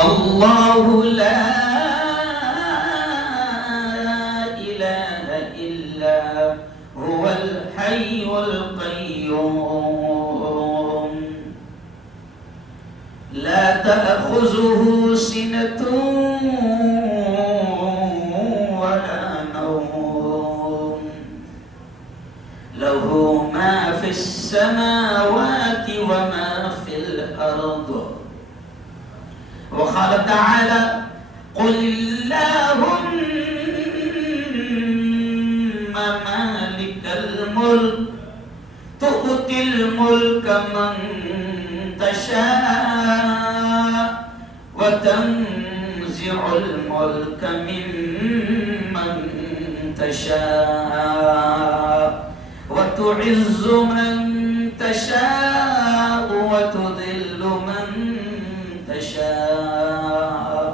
اللہ لا الہ الا هو الحی القیوم لا تأخذه سنة ولا نوم له ما في السماوات وما في الأرض وقال تعالى قل اللهم مالك الملك تؤتي الملك من تشاء وتنزع الملك ممن تشاء وتعز من تشاء وتذل من تشاء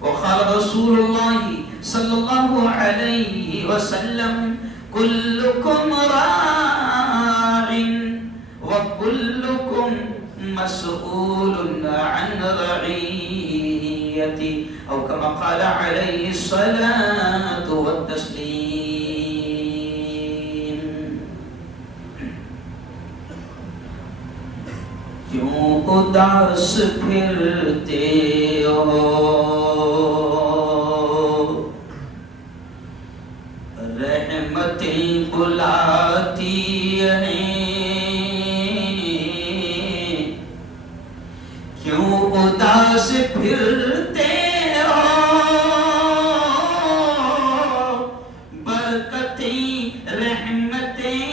وقال رسول الله صلى الله عليه وسلم كلكم راع وكلكم مسؤول عن رعيته أو كما قال عليه الصلاة والتسليم. کیوں اداس پھرتے ہو رحمتیں بلاتی ہیں کیوں اداس پھرتے ہو برکتیں رحمتیں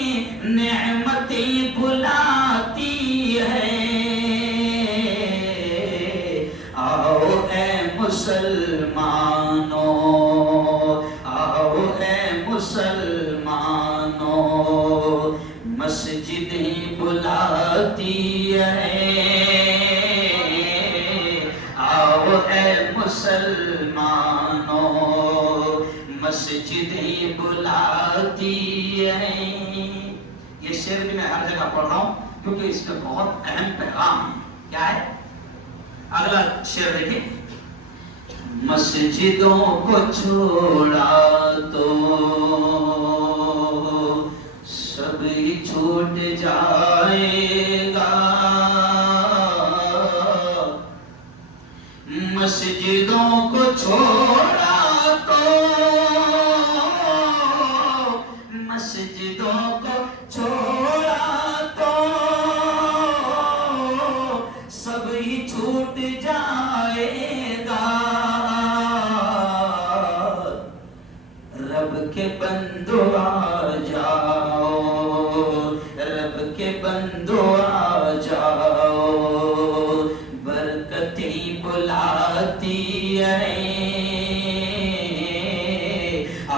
نعمتیں بلاتی ہیں آؤ اے مسلمانوں آؤ اے مسلمانوں مسجدیں بلاتی ہیں آؤ اے مسلمانوں مسجدیں بلاتی ہیں. یہ شعر بھی میں ہر جگہ پڑھ رہا ہوں کیونکہ اس میں بہت اہم پیغام ہے. کیا ہے؟ اگلا شعر دیکھیں. مسجدوں کو چھوڑا تو سب ہی چھوٹ جائے گا مسجدوں کو چھوڑا تو مسجدوں کو چھوڑا تو سب ہی چھوٹ جائے گا رب کے بندو آ جاؤ رب کے بندو آ جاؤ برکتیں بلاتی ہیں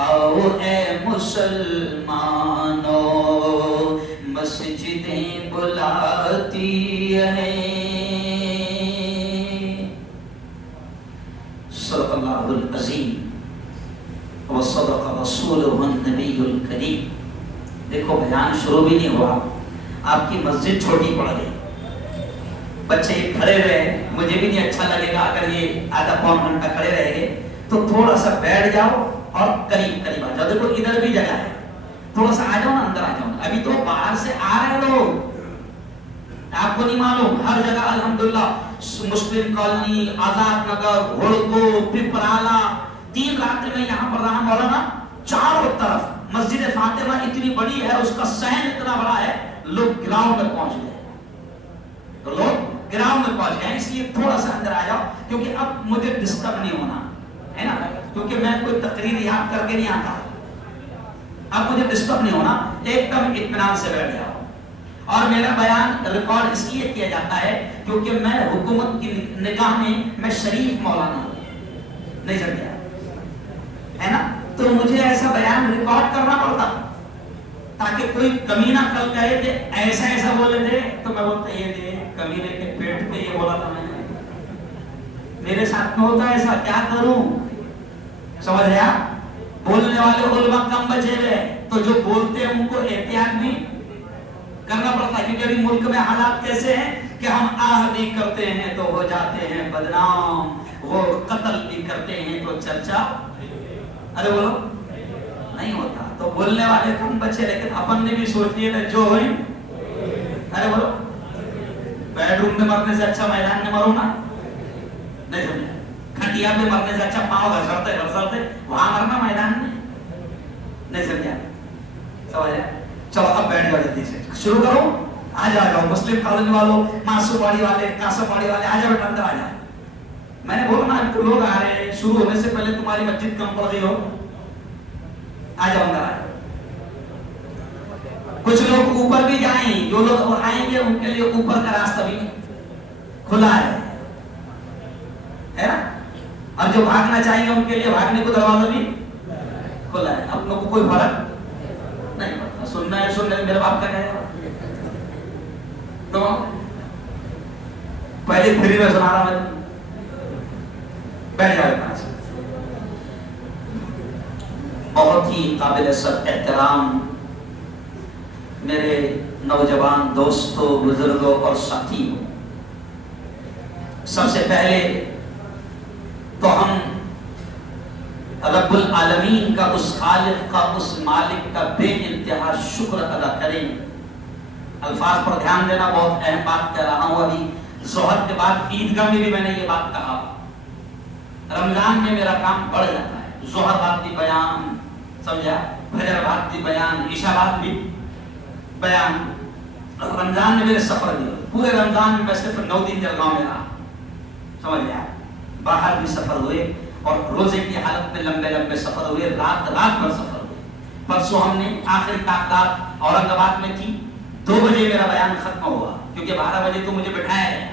آؤ اے مسلمانوں مسجدیں بلاتی ہیں. صدق اللہ العظیم وصدق رسولہ النبی الکریم. دیکھو بیان شروع بھی نہیں ہوا آپ کی مسجد چھوٹی پڑ گئی بچے کھڑے رہے مجھے بھی نہیں اچھا لگے گا اگر یہ آدھا پون گھنٹہ کھڑے رہے گے تو تھوڑا سا بیٹھ جاؤ اور قریب قریب آ جاؤ. دیکھو ادھر بھی جگہ ہے تھوڑا سا آ جاؤ نا اندر آ جاؤ. ابھی تو باہر سے آ رہے لوگ آپ کو نہیں معلوم ہر جگہ الحمدللہ مسلم کالونی آزاد نگر ہڑکو پپرالا 3 رات میں یہاں پر رہا مولانا چاروں طرف مسجد فاطمہ اتنی بڑی ہے اس کا صحن اتنا بڑا ہے لوگ گراؤنڈ میں پہنچ گئے تو لوگ گراؤنڈ میں پہنچ گئے اس لیے تھوڑا سا اندر آ جاؤ کیونکہ اب مجھے ڈسٹرب نہیں ہونا ہے نا کیونکہ میں کوئی تقریر یاد کر کے نہیں آتا اب مجھے ڈسٹرب نہیں ہونا ایک دم اطمینان سے بیٹھ جاؤ. اور میرا بیان ریکارڈ اس لیے کیا جاتا ہے کیونکہ میں حکومت کی نگاہ میں شریف مولانا ہوں نہیں سمجھا ہے نا تو مجھے ایسا بیان ریکارڈ کرنا پڑتا تاکہ کوئی کمینہ کل کہے کہ ایسا ایسا بولے تھے تو میں بولتا یہ دے کمینے کے پیٹ پہ یہ بولا تھا میں میرے ساتھ میں ہوتا ایسا کیا کروں سمجھ رہے آپ بولنے والے علماء کم بچے ہوئے تو جو بولتے ہیں ان کو احتیاط بھی کرنا پڑتا ہے کیونکہ ابھی ملک میں حالات کیسے ہیں کہ ہم آہ بھی کرتے ہیں تو ہو جاتے ہیں بدنام، وہ قتل بھی کرتے ہیں تو چرچا ارے بولو نہیں ہوتا. تو بولنے والے کم بچے، لیکن اپن نے بھی سوچ لیا جو ہوئی ارے بولو بیڈ روم میں مرنے سے اچھا میدان میں مرو نا. نہیں سمجھا؟ کھٹیا پہ مرنے سے اچھا پاؤں گھسڑتے وہاں مرنا میدان میں. نہیں سمجھا؟ سمجھا؟ چلو اب بیٹھ جاؤ جلدی سے شروع کرو. آ جاؤ مسلم کالونی والوں، معصوم واڑی والے، قاسم واڑی والے آ جاؤ بیٹا اندر آ جاؤ. میں نے بولا نا اب تو لوگ آ رہے ہیں، شروع ہونے سے پہلے تمہاری مسجد کم پڑ گئی ہو. آ جاؤ اندر آ جاؤ. کچھ لوگ اوپر بھی جائیں، جو لوگ آئیں گے ان کے لیے اوپر کا راستہ بھی کھلا ہے نا. اور جو بھاگنا چاہیں گے ان کے لیے بھاگنے کو دروازہ بھی کھلا ہے. اپنوں کو کوئی فرق نہیں پڑتا. سننا ہے سننا ہے، میرے باپ کا کہے گا تو پہلے فری میں سنا رہا ہوں. بیٹھ جاؤ. بہت ہی قابل سب احترام میرے نوجوان دوستوں، بزرگوں اور ساتھیوں، سب سے پہلے تو ہم رب العالمین کا، اس خالق کا، اس مالک کا بے انتہا شکر ادا کریں. الفاظ پر دھیان دینا، بہت اہم بات کہہ رہا ہوں. ابھی ظہر کے بعد عیدگاہ میں بھی میں نے یہ بات کہا. رمضان میں میرا کام بڑھ جاتا ہے. ظہر بعد بھی بیان، سمجھا؟ فجر بعد بھی بیان، عشاء بعد بھی بیان. رمضان میں میرے سفر بھی ہوئے. پورے رمضان میں صرف 9 دن جلگاؤں میں رہا. سمجھ گیا؟ باہر بھی سفر ہوئے اور روزے کی حالت میں لمبے لمبے سفر ہوئے، رات بھر سفر ہوئے. پرسوں ہم نے آخری تعداد اورنگ آباد میں تھی. 2 بجے میرا بیان ختم ہوا کیونکہ 12 بجے تو مجھے بٹھایا گیا.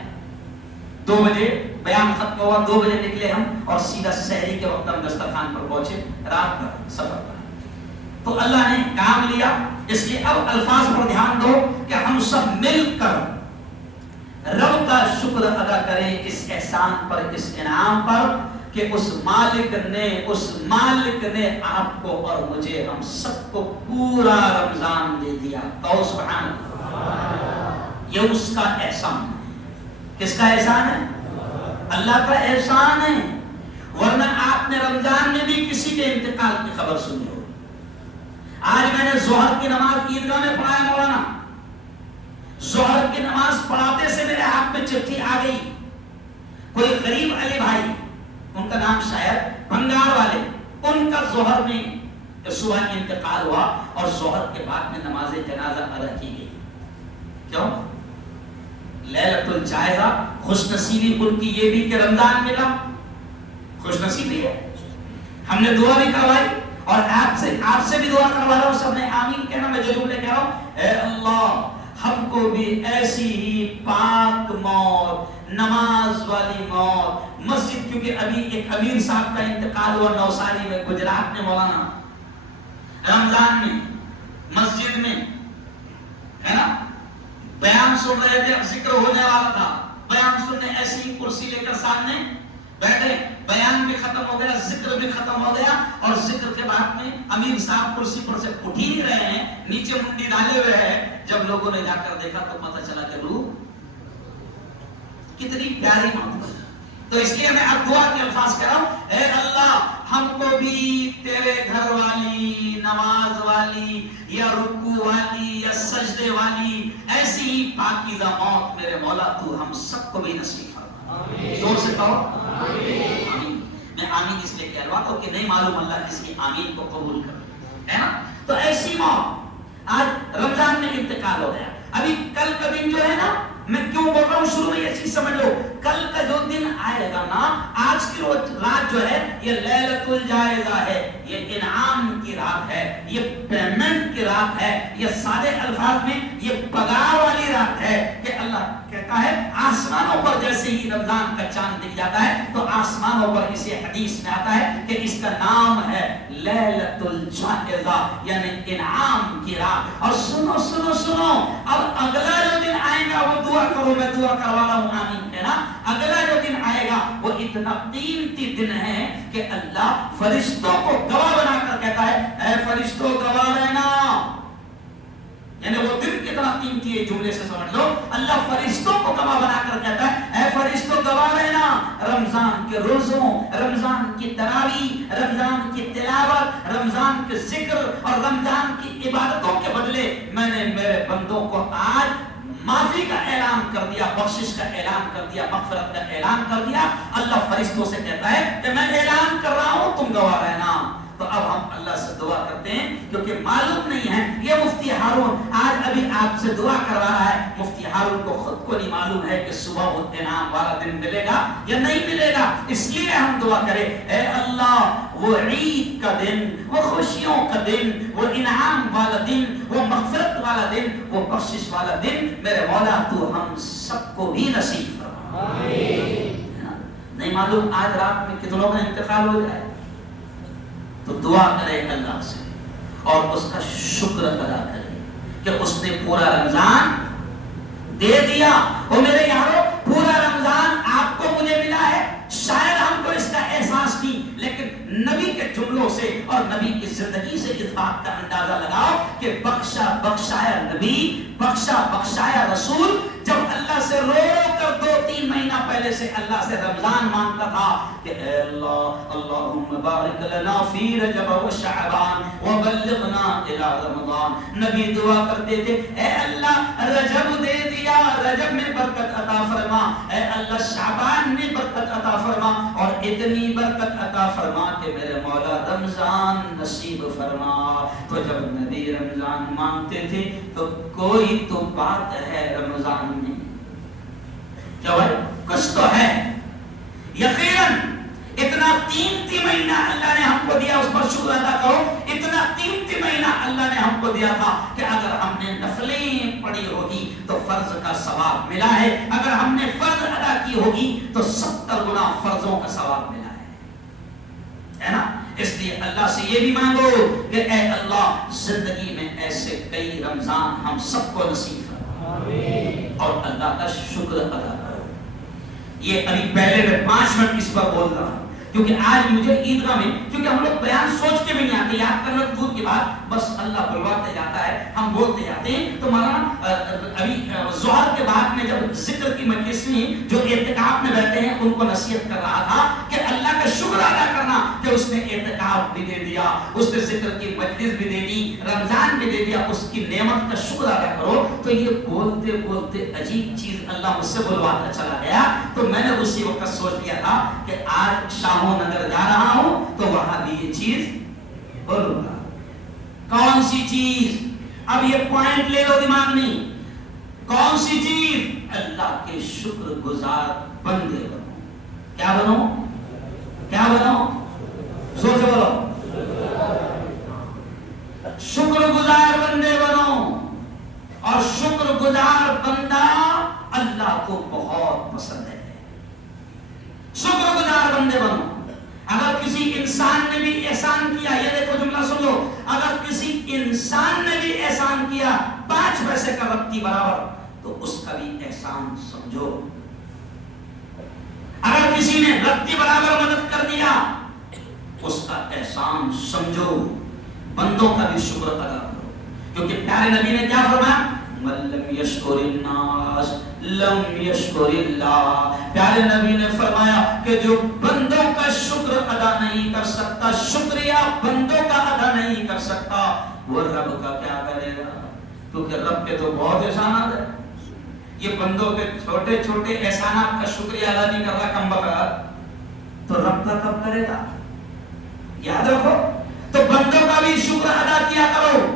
2 بجے بیان ختم ہوا. 2 بجے نکلے ہم اور سیدھا سحری کے وقت ہم دسترخوان پر پہنچے. رات بھر سفر پر. تو اللہ نے کام لیا. اس لیے اب الفاظ پر دھیان دو کہ ہم سب مل کر رب کا شکر ادا کریں اس احسان پر، اس انعام پر کہ اس مالک نے آپ کو اور مجھے، ہم سب کو پورا رمضان دے دیا. تو سبحان اللہ. یہ اس کا احسان ہے. کس کا احسان ہے؟ اللہ کا احسان ہے. ورنہ آپ نے رمضان میں بھی کسی کے انتقال کی خبر سنی ہو. آج میں نے ظہر کی نماز عیدگاہ میں پڑھایا. مولانا ظہر کی نماز پڑھاتے سے میرے ہاتھ میں چٹھی آ گئی. کوئی غریب علی بھائی، ان کا نام شاید بنگال والے، ان کا ظہر میں صبح انتقال ہوا اور ظہر کے بعد میں نماز جنازہ ادا کی گئی. کیوں؟ لیلۃ الجائزہ. خوش نصیبی ان کی یہ بھی کہ رمضان ملا. خوش نصیبی ہے. ہم نے دعا بھی کروائی اور آپ سے بھی دعا کروا رہا ہوں. سب نے آمین کہنا. میں جو جملے کہہ رہا ہوں، اے اللہ ہم کو بھی ایسی ہی پاک موت، نماز والی موت، مسجد، کیونکہ ابھی ایک امیر صاحب کا انتقال ہوا نوساری میں، گجرات میں. مولانا رمضان میں مسجد میں ہے نا بیان سن رہے تھے، ذکر ہونے والا تھا. بیان سننے ایسی ہی کرسی لے کر سامنے بیٹھے. بیان بھی ختم ہو گیا، ذکر بھی ختم ہو گیا. اور ذکر کے بعد میں امیر صاحب کرسی پر سے اٹھ ہی نہیں رہے ہیں، نیچے منڈی ڈالے ہوئے ہیں. جب لوگوں نے جا کر دیکھا تو پتہ چلا کہ روح کتنی پیاری موت. تو اس لیے میں اب دعا کے الفاظ کہہ رہا ہوں، اے اللہ ہم کو بھی تیرے گھر والی، نماز والی یا رکوع والی یا سجدے والی ایسی ہی پاکیزہ موت میرے مولا تو ہم سب کو بھی نصیب فرما. زور سے کہو آمین. میں آمین اس لیے کہہ رہا ہوں کہ نہیں معلوم اللہ کس کی آمین کو قبول کر، ہے نا. تو ایسی موت آج رمضان میں انتقال ہو گیا. ابھی کل کا دن جو ہے نا، میں کیوں بول رہا ہوں شروع میں یہ چیز سمجھ لو. کل کا جو دن آئے گا نا، آج کی رات جو ہے یہ لیلۃ الجائزہ ہے، یہ انعام کی رات ہے، یہ پیمنٹ کی رات ہے. یہ سادے الفاظ میں یہ پگار والی رات ہے کہ اللہ کہتا ہے آسمانوں پر جیسے ہی رمضان کا چاند دکھ جاتا ہے تو آسمانوں پر اسے حدیث میں آتا ہے کہ اس کا نام ہے لیلۃ الجائزہ، یعنی انعام کی رات. اور سنو سنو سنو، اب اگلا جو دن آئے گا وہ دعا کرو، میں دعا کروا رہا ہوں آمین کہنا. اگلا جو دن آئے گا وہ اتنا قیمتی دن ہے کہ اللہ فرشتوں کو گواہ بنا کر کہتا ہے اے فرشتوں گواہ رہنا. یعنی وہ دن کتنا قیمتی ہے، جملے سے سمجھ لو. اللہ فرشتوں کو گواہ بنا کر کہتا رمضان کے روزوں، رمضان کی تراویح، رمضان کی تلاوت، رمضان کے ذکر اور رمضان کی عبادتوں کے بدلے میں نے میرے بندوں کو آج معافی کا اعلان کر دیا، بخشش کا اعلان کر دیا، مغفرت کا اعلان کر دیا۔ اللہ فرشتوں سے کہتا ہے کہ میں اعلان کر رہا ہوں، تم گواہ رہنا۔ تو اب ہم اللہ سے دعا کرتے ہیں کیونکہ معلوم نہیں ہے، یہ مفتی ہارون آج ابھی آپ سے دعا کروا رہا ہے، مفتی ہارون کو خود کو نہیں معلوم ہے کہ صبح وہ انعام والا دن ملے گا یا نہیں ملے گا، اس لیے ہم دعا کریں اے اللہ وہ عید کا دن، وہ خوشیوں کا دن، وہ انعام والا دن، وہ مغفرت والا دن، وہ بخشش والا دن میرے مولا تو ہم سب کو بھی نصیب فرما۔ نہیں معلوم آج رات میں کتنوں کا انتقال ہو جائے، تو دعا کرے اللہ سے اور اس کا شکر ادا کرے کہ اس نے پورا رمضان دے دیا۔ اور میرے یارو پورا رمضان آپ کو مجھے ملا ہے، شاید ہم کو اس کا احساس نہیں، لیکن نبی کے جملوں سے اور نبی کی زندگی سے اس بات کا اندازہ لگاؤ کہ بخشا بخشایا نبی، بخشا بخشایا رسول جب اللہ سے رو رو کر 2-3 مہینہ پہلے سے اللہ سے رمضان مانگتا تھا کہ اے اللہ اللہم بارک لنا فی رجب و شعبان وبلغنا الى رمضان، نبی دعا کرتے تھے اے اللہ رجب دے دیا، رجب میں برکت عطا فرما، اے اللہ شعبان میں برکت عطا فرما، اور اتنی برکت عطا فرما کہ میرے مولا رمضان نصیب فرما۔ تو جب نبی رمضان مانگتے تھے تو کوئی تو بات ہے رمضان میں، کیا بھائی کچھ تو ہے، یقیناً اتنا قیمتی مہینہ اللہ نے ہم کو دیا، اس پر شکر ادا کرو۔ اتنا قیمتی مہینہ اللہ نے ہم کو دیا تھا کہ اگر ہم نے نفلیں پڑھی ہوگی تو فرض کا ثواب ملا ہے، اگر ہم نے فرض ادا کی ہوگی تو 70 گنا فرضوں کا ثواب ملا ہے نا۔ اس لیے اللہ سے یہ بھی مانگو کہ اے اللہ زندگی میں ایسے کئی رمضان ہم سب کو نصیب فرما اور اللہ کا شکر ادا کرو۔ یہ ابھی پہلے میں 5 منٹ اس پر بول رہا ہوں کیونکہ آج مجھے عیدگاہ میں، کیونکہ ہم لوگ بیان سوچ کے بھی نہیں آتے، یاد کرنا دور کی بات، بس اللہ بلواتے جاتا ہے، ہم بولتے جاتے ہیں۔ تو مولانا ابھی ظہر کے بعد میں جب ذکر کی مجلس میں جو اعتکاف میں بیٹھے ہیں ان کو نصیحت کر رہا تھا کہ اللہ کا شکر ادا کرنا کہ اس نے اعتکاف بھی دے دیا، اس نے ذکر کی مجلس بھی دے دی، رمضان بھی دے دیا، اس کی نعمت کا شکر ادا کرو۔ تو یہ بولتے بولتے عجیب چیز اللہ مجھ سے بلواتا چلا گیا، تو میں نے اسی وقت سوچ لیا تھا کہ آج شاہوں نگر جا رہا ہوں تو وہاں بھی یہ چیز بولوں گا۔ کون سی چیز؟ اب یہ پوائنٹ لے لو دماغ میں، کون سی چیز؟ اللہ کے شکر گزار بندے بنو۔ کیا بنو؟ کیا بنو؟ زور سے بولو، شکر گزار بندے بنو، اور شکر گزار بندہ اللہ کو بہت پسند ہے۔ شکر گزار بندے بنو۔ اگر کسی انسان نے بھی احسان کیا، یہ دیکھو جملہ سن لو، اگر کسی انسان نے بھی احسان کیا 5 پیسے کا رتی برابر تو اس کا بھی احسان سمجھو۔ اگر کسی نے رتی برابر مدد کر دیا اس کا احسان سمجھو، بندوں کا بھی شکر ادا کرو، کیونکہ پیارے نبی نے کیا فرمایا؟ من لم یشکر الناس لم یشکر اللہ۔ پیارے نبی نے فرمایا کہ جو بندوں کا شکر ادا نہیں کر سکتا، شکریہ بندوں کا ادا نہیں کر سکتا، وہ رب کا کیا کرے گا؟ کیونکہ رب کے تو بہت احسانات ہیں، یہ بندوں کے چھوٹے چھوٹے احسانات کا شکریہ ادا نہیں کر رہا کم بخت، تو رب کا کب کرے گا؟ یاد رکھو، تو بندوں کا بھی شکر ادا کیا کرو،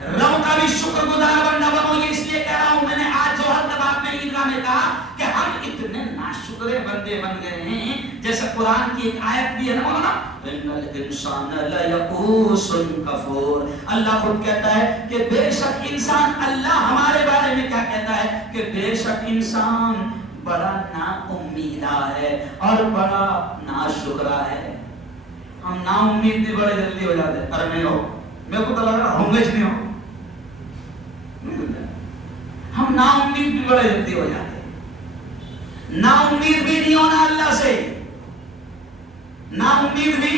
رب کا بھی شکر گزار بندہ بنو۔ یہ اس لیے کہہ رہا ہوں، میں نے آج ظہر کے بعد میں عیدگاہ میں کہا کہ ہم اتنے ناشکرے بندے بن گئے ہیں، جیسے قرآن کی ایک آیت بھی ہے نا مولانا، ان الانسان لیئوس کفور۔ اللہ خود کہتا ہے کہ بے شک انسان، اللہ ہمارے بارے میں کیا کہتا ہے کہ بے شک انسان بڑا نا امیدہ ہے اور بڑا ناشکرا ہے۔ ہم نا امید بھی بڑے جلدی ہو جاتے ہیں، پر نہیں ہو، میرے کو تو لگ رہا ہوں گے نہیں ہو، ہم نا امید بھی بڑے جلدی ہو جاتے ہیں۔ نا امید بھی نہیں ہونا اللہ سے، نا امید بھی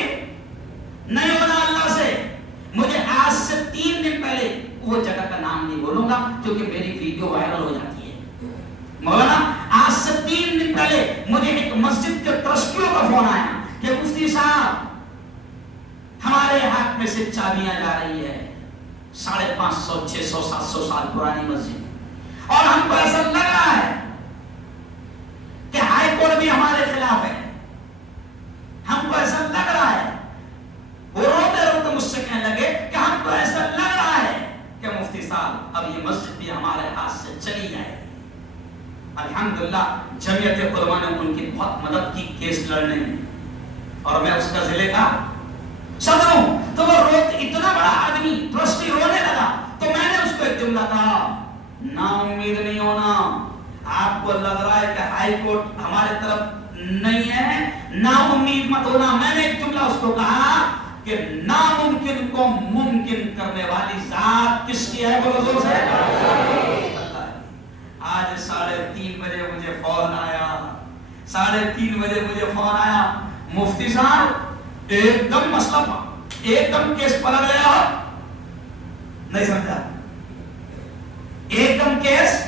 نہیں ہونا اللہ سے۔ مجھے آج سے 3 دن پہلے، وہ جگہ کا نام نہیں بولوں گا کیونکہ میری ویڈیو وائرل ہو جاتی ہے، مولانا آج سے 3 دن پہلے پہلے مجھے ایک مسجد کے ٹرسٹیوں کا فون آیا کہ مفتی صاحب ہمارے ہاتھ میں سے چابیاں جا رہی ہے، 550 600 700 سال پرانی مسجد، اور ہم کو ایسا لگ رہا ہے کہ ہائی کورٹ بھی ہمارے خلاف ہے، ہم کو ایسا لگ رہا ہے، وہ روتے روتے مجھ سے کہنے لگے کہ ہم کو ایسا لگ رہا ہے کہ مفتی صاحب اب یہ مسجد بھی ہمارے ہاتھ سے چلی جائے۔ الحمدللہ جمعیت علماء نے ان کی بہت مدد کی کیس لڑنے میں، اور میں اس کا ضلع کا صدر ہوں۔ تو وہ اتنا بڑا آدمی ٹرسٹی رونے لگا، تو میں نے اس کو ایک جملہ کہا، نا امید نہیں ہونا، آپ کو لگ رہا ہے کہ ہائی کورٹ ہمارے طرف نہیں ہے، نا امید مت ہونا۔ میں نے ایک جملہ اس کو کہا کہ ناممکن کو ممکن کرنے والی ذات کس کی ہے؟ بولو زور سے۔ آج 3:30 بجے مجھے فون آیا، 3:30 بجے مجھے فون آیا، مفتی صاحب ایک دم مسئلہ ایک دم کیس پلٹ گیا، نہیں سمجھا، ایک دم کیس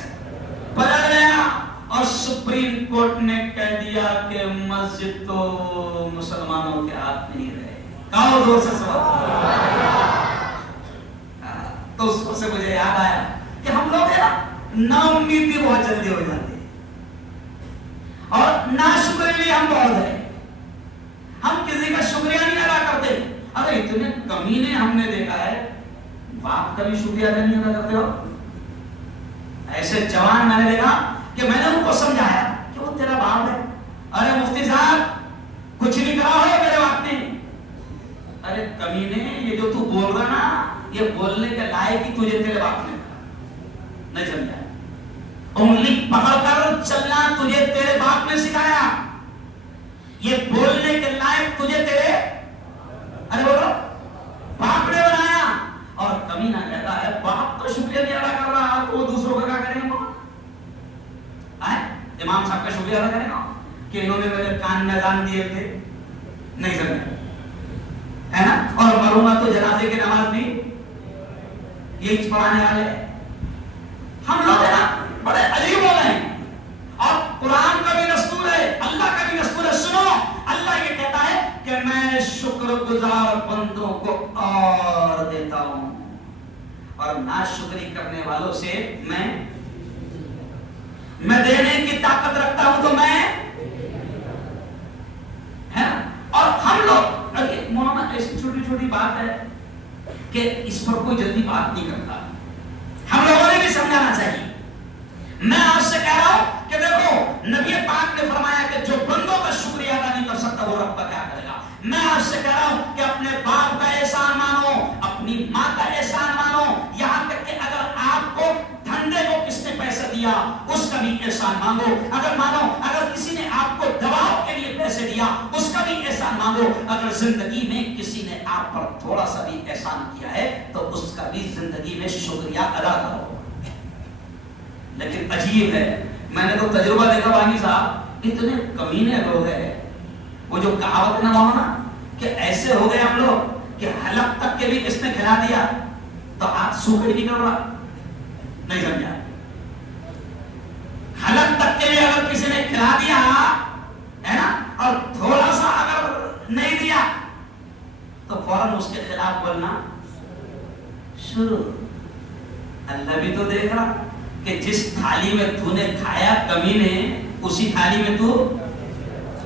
پلٹ گیا، اور سپریم کورٹ نے کہہ دیا کہ مسجد تو مسلمانوں کے ہاتھ میں ہی رہے۔ کہو زور سے سبحان اللہ۔ تو اس سے مجھے یاد آیا کہ ہم لوگ ہیں نا امید بھی بہت جلدی ہو جاتی ہے، اور ناشکری بھی ہم بہت ہیں، ہم کسی کا شکریہ نہیں ادا کرتے۔ ارے اتنے کمینے ہم نے دیکھا ہے، باپ کا بھی شکریہ ادا نہیں ادا کرتے ہو۔ ایسے جوان میں نے دیکھا کہ میں نے ان کو سمجھایا کہ وہ تیرا باپ ہے، ارے مفتی صاحب کچھ نہیں کرا ہو میرے باپ نے۔ ارے کمینے یہ جو تو بول رہا نا، یہ بولنے کے لائق ہی تجھے تیرے باپ نے نہیں سمجھا، انگلی پکڑ کر چلنا تجھے تیرے باپ نے سکھایا، یہ بولنے کے لائق تجھے تیرے ارے بولو باپ نے بنایا۔ اور کمینہ کہتا ہے باپ تو شکریہ نہیں ادا کر رہا تو وہ دوسروں کا کیا کریں گے؟ امام صاحب کا شکریہ ادا کریں گا کہ انہوں نے میرے کان میں اذان دیے تھے، نہیں سمجھا ہے نا؟ اور مرحوما تو جنازے کی نماز بھی یہی پڑھانے والے۔ ہم لوگ ہے نا بڑے عجیب ہو گئے ہیں، اور قرآن کا بھی دستور ہے، اللہ کا بھی دستور ہے۔ سنو، اللہ یہ کہتا ہے کہ میں شکر گزار بندوں کو اور دیتا ہوں، اور ناشکری کرنے والوں سے میں دینے کی طاقت رکھتا ہوں، تو میں ہے نا۔ اور ہم لوگ مولانا ایسی چھوٹی چھوٹی بات ہے کہ اس پر کوئی جلدی بات نہیں کرتا، ہم لوگوں نے بھی سمجھانا چاہیے۔ میں آپ سے کہہ رہا ہوں کہ دیکھو نبی پاک نے فرمایا کہ جو بندوں کا شکریہ ادا نہیں کر سکتا وہ رب کا کیا کرے گا۔ میں آپ سے کہہ رہا ہوں کہ اپنے باپ کا احسان مانو، اپنی ماں کا احسان مانو، یہاں تک کہ اگر آپ کو دھندے کو کس نے پیسہ دیا اس کا بھی احسان مانگو، اگر مانو اگر کسی نے آپ کو دواؤں کے لیے پیسے دیا اس کا بھی احسان مانگو، اگر زندگی میں کسی نے آپ پر تھوڑا سا بھی احسان کیا ہے تو اس کا بھی زندگی میں شکریہ ادا کرو۔ لیکن عجیب ہے، میں نے تو تجربہ دیکھا بانی صاحب، اتنے کمینے لوگ ہیں، وہ جو کہاوت نہ ہونا کہ ایسے ہو گئے ہم لوگ کہ حلق تک کے بھی کس نے کھلا دیا تو ہاتھ سوکھے نہیں کر رہا، نہیں سمجھا، حلق تک کے بھی اگر کسی نے کھلا دیا ہے نا، اور تھوڑا سا اگر نہیں دیا تو فوراً اس کے خلاف بولنا شروع۔ اللہ بھی تو دیکھ رہا کہ جس تھالی میں تو نے کھایا کمینے، اسی تھالی میں تو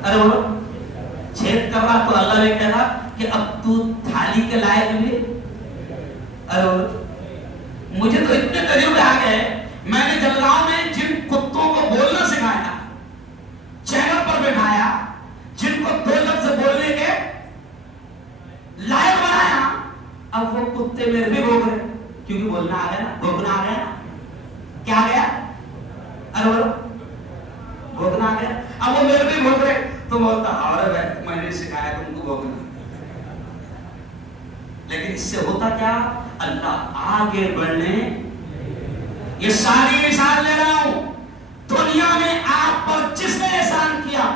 ارے بولو چھید کر رہا، تو اللہ نے کہا کہ اب تو تھالی کے لائق بھی ارے بولو۔ مجھے تو اتنے تجربے آ گئے، میں نے جلگاؤں میں جن کتوں کو بولنا سکھایا، چینل پر بٹھایا، جن کو 2 لفظ بولنے کے لائق بنایا، اب وہ کتے میرے بھی بھوک رہے، کیونکہ بولنا آ گیا نا، بھوکنا آ گیا نا، کیا آ گیا ارے بولو بھوکنا آ گیا، اب وہ میرے بھی بھوک رہے، تو بولتا ارے بھائی میں نے سکھایا تم کو بھوکنا۔ لیکن اس سے ہوتا کیا؟ اللہ آگے بڑھنے، یہ ساری مثال لے رہا ہوں، دنیا میں آپ پر جس نے احسان کیا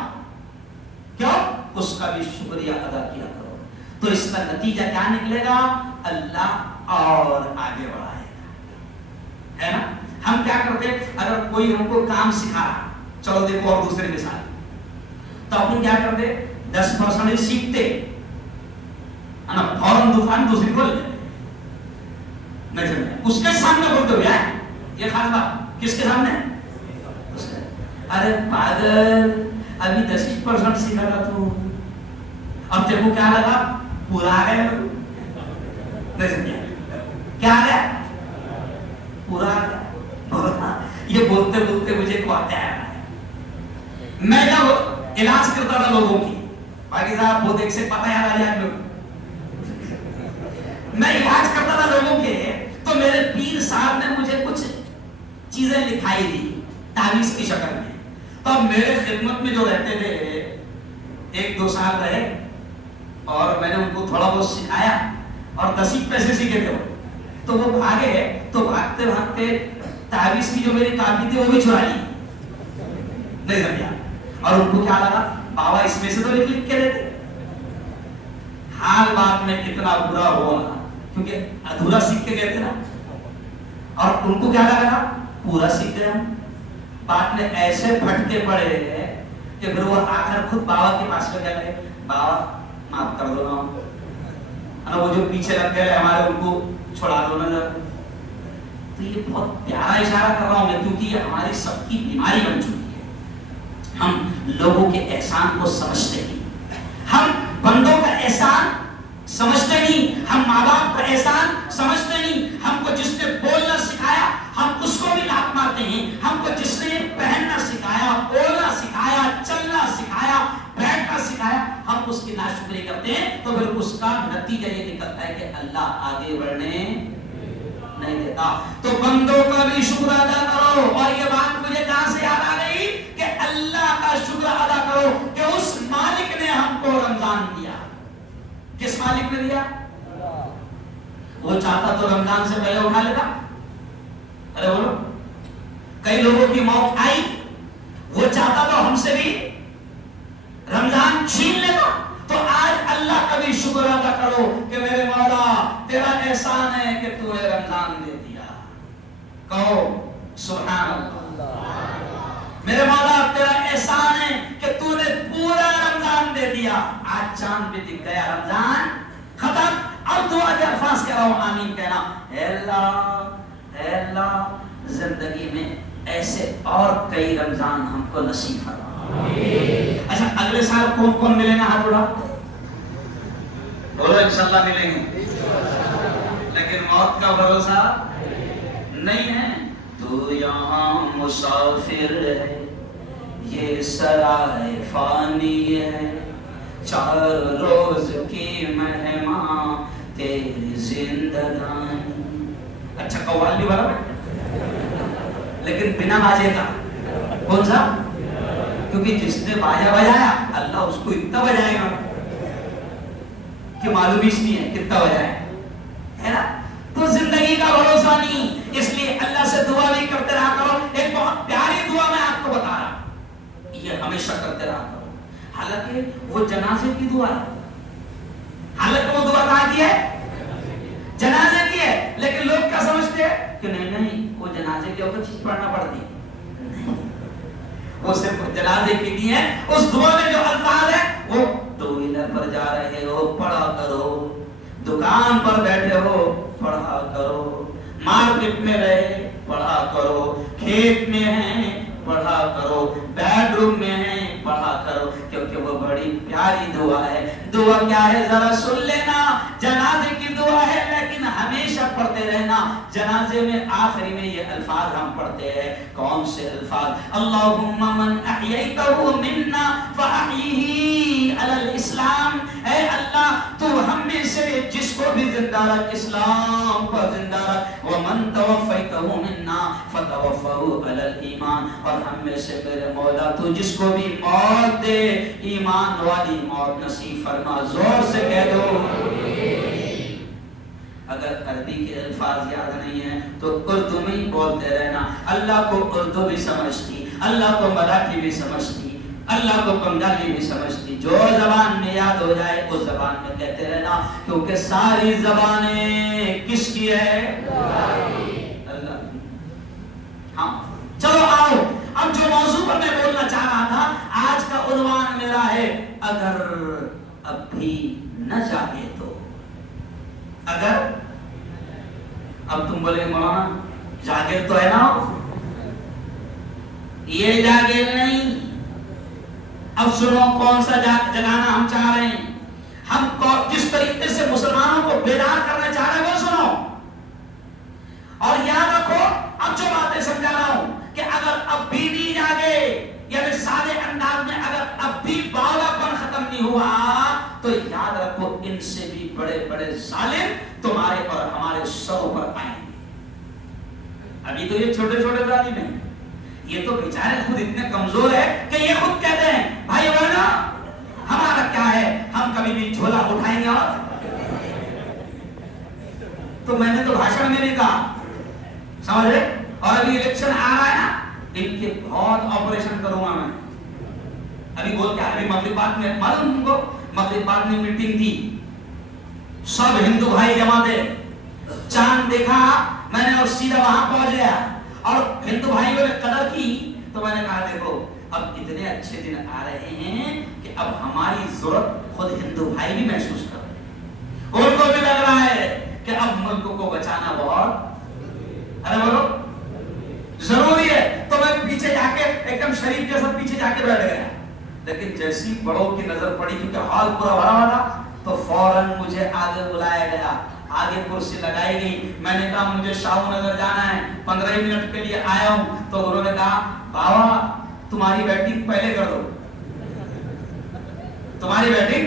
کیوں اس کا بھی شکریہ ادا کیا کرو، تو اس کا نتیجہ کیا نکلے گا؟ اللہ اور آگے بڑھائے گا، ہے نا۔ ہم کیا کرتے، اگر کوئی ہم کو کام سکھا رہا، چلو دیکھو اور دوسری مثال، تو اپن کیا کرتے 10% سیکھتے فوراً دکان دوسری کھول لیتے. نہیں سمجھا؟ اس کے سامنے بولتے ہو یار یہ خاص بات کس کے سامنے؟ ارے پاگل ابھی 10% سیکھا تھا تو اب تیرے کو کیا لگا پورا آ گیا. نہیں سمجھا؟ کیا آ گیا؟ پورا آ گیا. یہ بولتے بولتے مجھے کو آتا ہے. میں جب علاج کرتا تھا لوگوں کی باقی صاحب بہت ایک سے پتہ یاد آ جائے میں علاج کرتا تھا لوگوں کے تو میرے پیر صاحب نے مجھے کچھ چیزیں لکھائی دی تعویذ کی شکل میں. تو میرے خدمت میں جو رہتے تھے 1-2 سال رہے اور میں نے ان کو تھوڑا بہت سکھایا اور 10 پیسے سیکھے تھے تو وہ بھاگے تو بھاگتے بھاگتے تعویذ کی جو میری کاپی تھی وہ بھی چرا لی. نہیں سمجھا؟ اور ان کو کیا لگا بابا اس میں سے تو لکھ کے دیتے. حال بات میں اتنا برا ہوا کیونکہ ادھورا سیکھ کے گئے تھے نا اور ان کو کیا لگا پورا سیکھ گئے ہم. بات میں ایسے پھٹکے پڑے کہ پھر وہ آ کر خود بابا کے پاس میں گئے بابا معاف کر دو نا وہ جو پیچھے لگ گئے ہمارے ان کو چھوڑا دو نا. تو یہ بہت پیارا اشارہ کر رہا ہوں میں کیونکہ یہ ہماری سب کی بیماری بن چکی ہے. ہم لوگوں کے احسان کو سمجھتے نہیں. ہم بندوں کا احسان سمجھتے نہیں. ہم ماں باپ کا احسان سمجھتے نہیں. ہم کو جس نے بولنا سکھایا ہم اس کو بھی لات مارتے ہیں. ہم کو جس نے پہننا سکھایا بولنا سکھایا چلنا سکھایا بیٹھنا سکھایا ہم اس کی ناشکری کرتے ہیں. تو پھر اس کا نتیجہ یہ نکلتا ہے کہ اللہ آگے بڑھنے نہیں دیتا. تو بندوں کا بھی شکر ادا کرو. اور یہ بات مجھے کہاں سے یاد آ گئی کہ اللہ کا شکر ادا کرو کہ اس مالک نے ہم کو رمضان دیا. کس مالک نے دیا؟ وہ چاہتا تو رمضان سے پہلے اٹھا لیتا. ارے بولو کئی لوگوں کی موت آئی وہ چاہتا تو ہم سے بھی رمضان چھین لیتا. تو آج اللہ کا بھی شکر ادا کرو کہ میرے مولا تیرا احسان ہے کہ تو نے رمضان دے دیا. کہو سبحان اللہ. میرے مولا تیرا احسان ہے کہ تو نے پورا رمضان دے دیا. آج چاند بھی دکھ گیا رمضان ختم. اب دعا کے الفاظ کہہ رہا ہوں آمین کہنا. اے اللہ زندگی میں ایسے اور کئی رمضان ہم کو نصیب فرما. اچھا اگلے سال کون کون ملیں گے ہاتھ اٹھا بولو انشاءاللہ ملیں گے لیکن موت کا بھروسہ نہیں ہے. تو یہاں مسافر ہے یہ سرائے فانی ہے 4 روز کی مہمان تیری زندگانی. اچھا قوال بھی بڑا لیکن بنا باجے کا. کون سا؟ کیونکہ جس نے باجا بجایا اللہ اس کو اتنا بجائے گا کہ معلوم ہی نہیں ہے کتنا بجائے ہے نا. تو زندگی کا بھروسہ نہیں. اس لیے اللہ سے دعا بھی کرتے رہا کرو. ایک بہت پیاری دعا میں آپ کو بتا رہا یہ ہمیشہ کرتے رہا کرو. حالانکہ وہ جنازے کی دعا ہے. حالانکہ وہ دعا کہاں کی ہے؟ جنازے کی ہے. لیکن لوگ کیا سمجھتے ہیں کہ نہیں وہ جنازے کے اوپر چیز پڑھنا پڑتی ہے. وہ صرف جنازے کے لیے ہے. اس دعا میں جو الفاظ ہے وہ 2 ویلر پر جا رہے ہو پڑھا کرو, دکان پر بیٹھے ہو پڑھا کرو, مارکیٹ میں رہے پڑھا کرو, کھیت میں ہیں پڑھا کرو, بیڈ روم میں ہیں پڑھا کرو. کیونکہ وہ بڑی پیاری دعا ہے. دعا کیا ہے ذرا سن لینا. جنازے کی دعا ہے لیکن ہمیشہ پڑھتے رہنا. جنازے میں آخری میں یہ الفاظ ہم پڑھتے ہیں. کون سے الفاظ؟ اللہم من احییتہ منا فاحیہ علی الاسلام. اے اللہ تو ہم میں سے جس کو بھی زندہ رکھ اسلام پر زندہ رکھ. ومن توفیتہ منا فتوفہ علی الایمان. اور ہم میں سے میرے مولا تو جس کو بھی موت دے ایمان والی موت نصیب فرما. زور سے کہہ دو. اگر عربی کے الفاظ یاد نہیں ہیں تو اردو میں ہی بولتے رہنا. اللہ کو اردو بھی سمجھتی, اللہ کو مراٹھی بھی سمجھتی, اللہ کو بنگالی بھی سمجھتی. جو زبان میں یاد ہو جائے اس زبان میں کہتے رہنا. کیونکہ ساری زبانیں کس کی ہے؟ اللہ. ہاں چلو آؤ. اب جو موضوع پر میں بولنا چاہ رہا تھا, آج کا عنوان میرا اگر اب بھی نہ جاگے تو، اگر اب تم بولے مولانا جاگے تو ہے نا، یہ جاگے نہیں. اب سنو کون سا جگانا ہم چاہ رہے ہیں. ہم جس طریقے سے مسلمانوں کو بیدار کرنا چاہ رہے ہیں وہ سنو، اور یاد رکھو اب جو باتیں سمجھا رہا ہوں کہ اگر اب بھی نہیں جاگے، یعنی سادے انداز میں اگر اب بھی باولا پن ختم نہیں ہوا تو یاد رکھو ان سے بھی بڑے بڑے ظالم تمہارے اور ہمارے سروں پر آئیں گے. ابھی تو یہ چھوٹے چھوٹے ظالم ہیں، یہ تو بیچارے خود اتنے کمزور ہے کہ یہ خود کہتے ہیں بھائی بہنوں ہمارا کیا ہے، ہم کبھی بھی جھولا اٹھائیں گے. اور تو میں نے تو بھاشن میں بھی کہا، سمجھ رہے، اور ابھی الیکشن آ رہا ہے نا، ان کے بہت آپریشن کروں گا میں. ابھی بول کے ابھی مغربات میں معلوم تم کو، مغربات میں میٹنگ تھی، سب ہندو بھائی جمع تھے، چاند دیکھا میں نے اور سیدھا وہاں پہنچ گیا، اور ہندو بھائیوں نے قدر کی تو میں نے کہا دیکھو اب اتنے اچھے دن آ رہے ہیں کہ اب ہماری ضرورت خود ہندو بھائی بھی محسوس کر رہے ہیں، ان کو بھی لگ رہا ہے کہ اب ملک کو بچانا بہت ارے بولو ضروری ہے. تو میں پیچھے جا کے ایک دم شریف جیسا پیچھے جا کے بیٹھ گیا، لیکن جیسی بڑوں کی نظر پڑی کیونکہ ہال پورا بھرا ہوا تھا تو فوراً مجھے آگے بلایا گیا، آگے کرسی لگائی گئی. میں نے کہا مجھے شاہو نگر جانا ہے، 15 منٹ کے لیے آیا ہوں. تو انہوں نے کہا بابا تمہاری بیٹنگ پہلے کر دو، تمہاری بیٹنگ.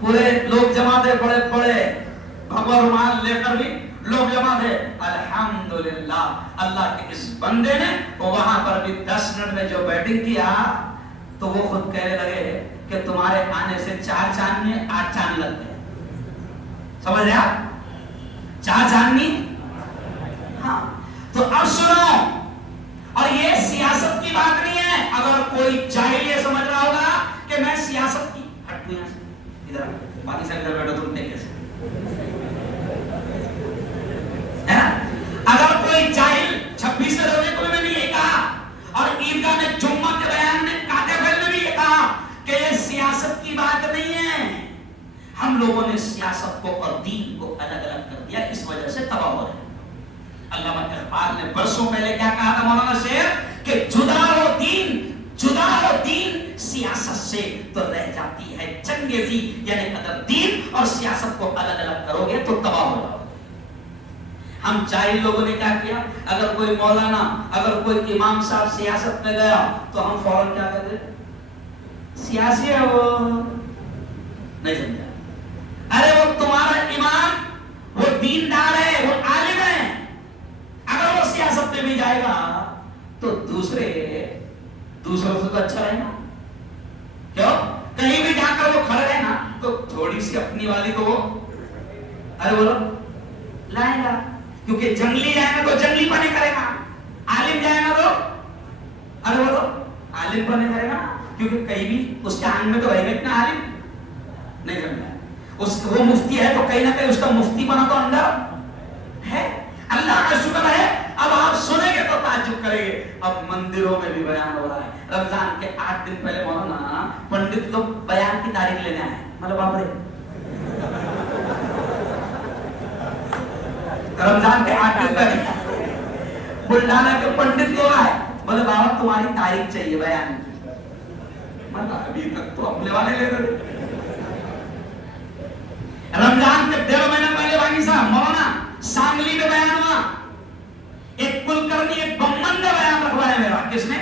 پورے لوگ جمع تھے، بڑے بڑے بھگوا رومال لے کر بھی لوگ جمع تھے. الحمدللہ اللہ کے اس بندے نے وہاں پر بھی 10 منٹ میں جو بیٹنگ کیا تو وہ خود کہنے لگے کہ تمہارے آنے سے 4 چاند میں 8 چاند لگ گئے. سمجھ رہے آپ؟ 4 چاندنی. ہاں تو اب سنو، اور یہ سیاست کی بات نہیں ہے. اگر کوئی جاہل یہ سمجھ رہا ہوگا کہ میں سیاست کی ہٹ تو یہاں سے ادھر باقی سب ادھر بیٹھو تم دیکھ کیسے. اگر کوئی جاہل 26 روزے کو میں نے یہ کہا اور عیدگاہ میں جمعہ کے بیان میں کاتے پھیل میں بھی یہ کہا کہ یہ سیاست کی بات نہیں ہے. ہم لوگوں نے سیاست کو اور دین کو الگ الگ کر دیا، اس وجہ سے تباہ ہو رہے ہیں. علامہ اقبال نے برسوں پہلے کیا کہا تھا مولانا شیر کہ جدا ہو دین سیاست سے تو رہ جاتی ہے چنگیزی. یعنی اگر دین اور سیاست کو الگ الگ کرو گے تو تباہ ہو جاؤ. ہم جاہل لوگوں نے کیا کیا، اگر کوئی مولانا اگر کوئی امام صاحب سیاست میں گیا تو ہم فوراً کیا کہتے سیاسی ہے وہ، نہیں سمجھا. ارے وہ تمہارا امام وہ دیندار ہے، وہ عالم ہے، اگر وہ سیاست میں بھی جائے گا تو دوسروں سے تو اچھا رہے گا. کیوں؟ کہیں بھی جا کر وہ کھڑے رہے نا تو تھوڑی سی اپنی والی تو وہ ارے بولو لائے گا، کیونکہ جنگلی جائے گا تو جنگلی پنے کرے گا، عالم جائے گا تو ارے بولو عالم پنے کرے گا، کیونکہ کہیں بھی اس کے آنگ میں تو رہے گا اتنا عالم نہیں سمجھا. وہ مفتی ہے تو کہیں نہ کہیں اس کا مفتی بنا تو اندر ہے. اللہ کا شکر ہے اب آپ سنیں گے تو تعجب کریں گے. اب مندروں میں بھی بیان ہو رہا ہے. رمضان کے 8 دن پہلے مولانا پنڈت لوگ بیان کی تاریخ لینے آئے، مطلب آپ رمضان کے 8 دن پہلے بلڈانا کے پنڈت لوگ آئے، بولے بابا تمہاری تاریخ چاہیے بیان کی. مطلب ابھی تک تو اپنے والے لے رہے. رمضان کے 1.5 مہینہ پہلے واقعی صاحب مولانا سانگلی میں بیان ہوا، ایک کلکرنی ایک بمن کا بیان رکھوایا میرا. کس نے؟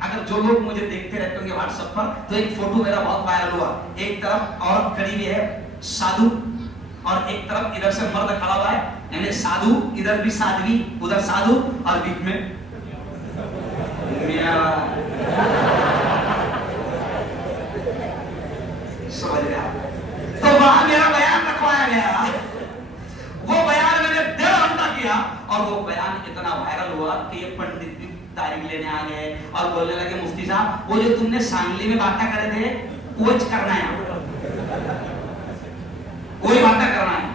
اگر جو لوگ مجھے دیکھتے رہتے ہوں گے واٹس ایپ پر تو ایک فوٹو میرا بہت وائرل ہوا. ایک طرف عورت کھڑی ہوئی ہے سادھو، اور ایک طرف ادھر سے مرد کھڑا ہوا ہے، یعنی سادھو ادھر بھی سادھوی ادھر سادھو اور بیچ میں سمجھ گیا. تو وہاں میرا بیان رکھوایا گیا. وہ بیان میں نے 1.5 گھنٹہ کیا اور وہ بیان اتنا وائرل ہوا کہ یہ پنڈت بھی تاریخ لینے آ گئے اور بولنے لگے مفتی صاحب وہ جو تم نے سانگلی میں باتیں کرے تھے وہ کرنا ہے، وہی باتیں کرنا ہے.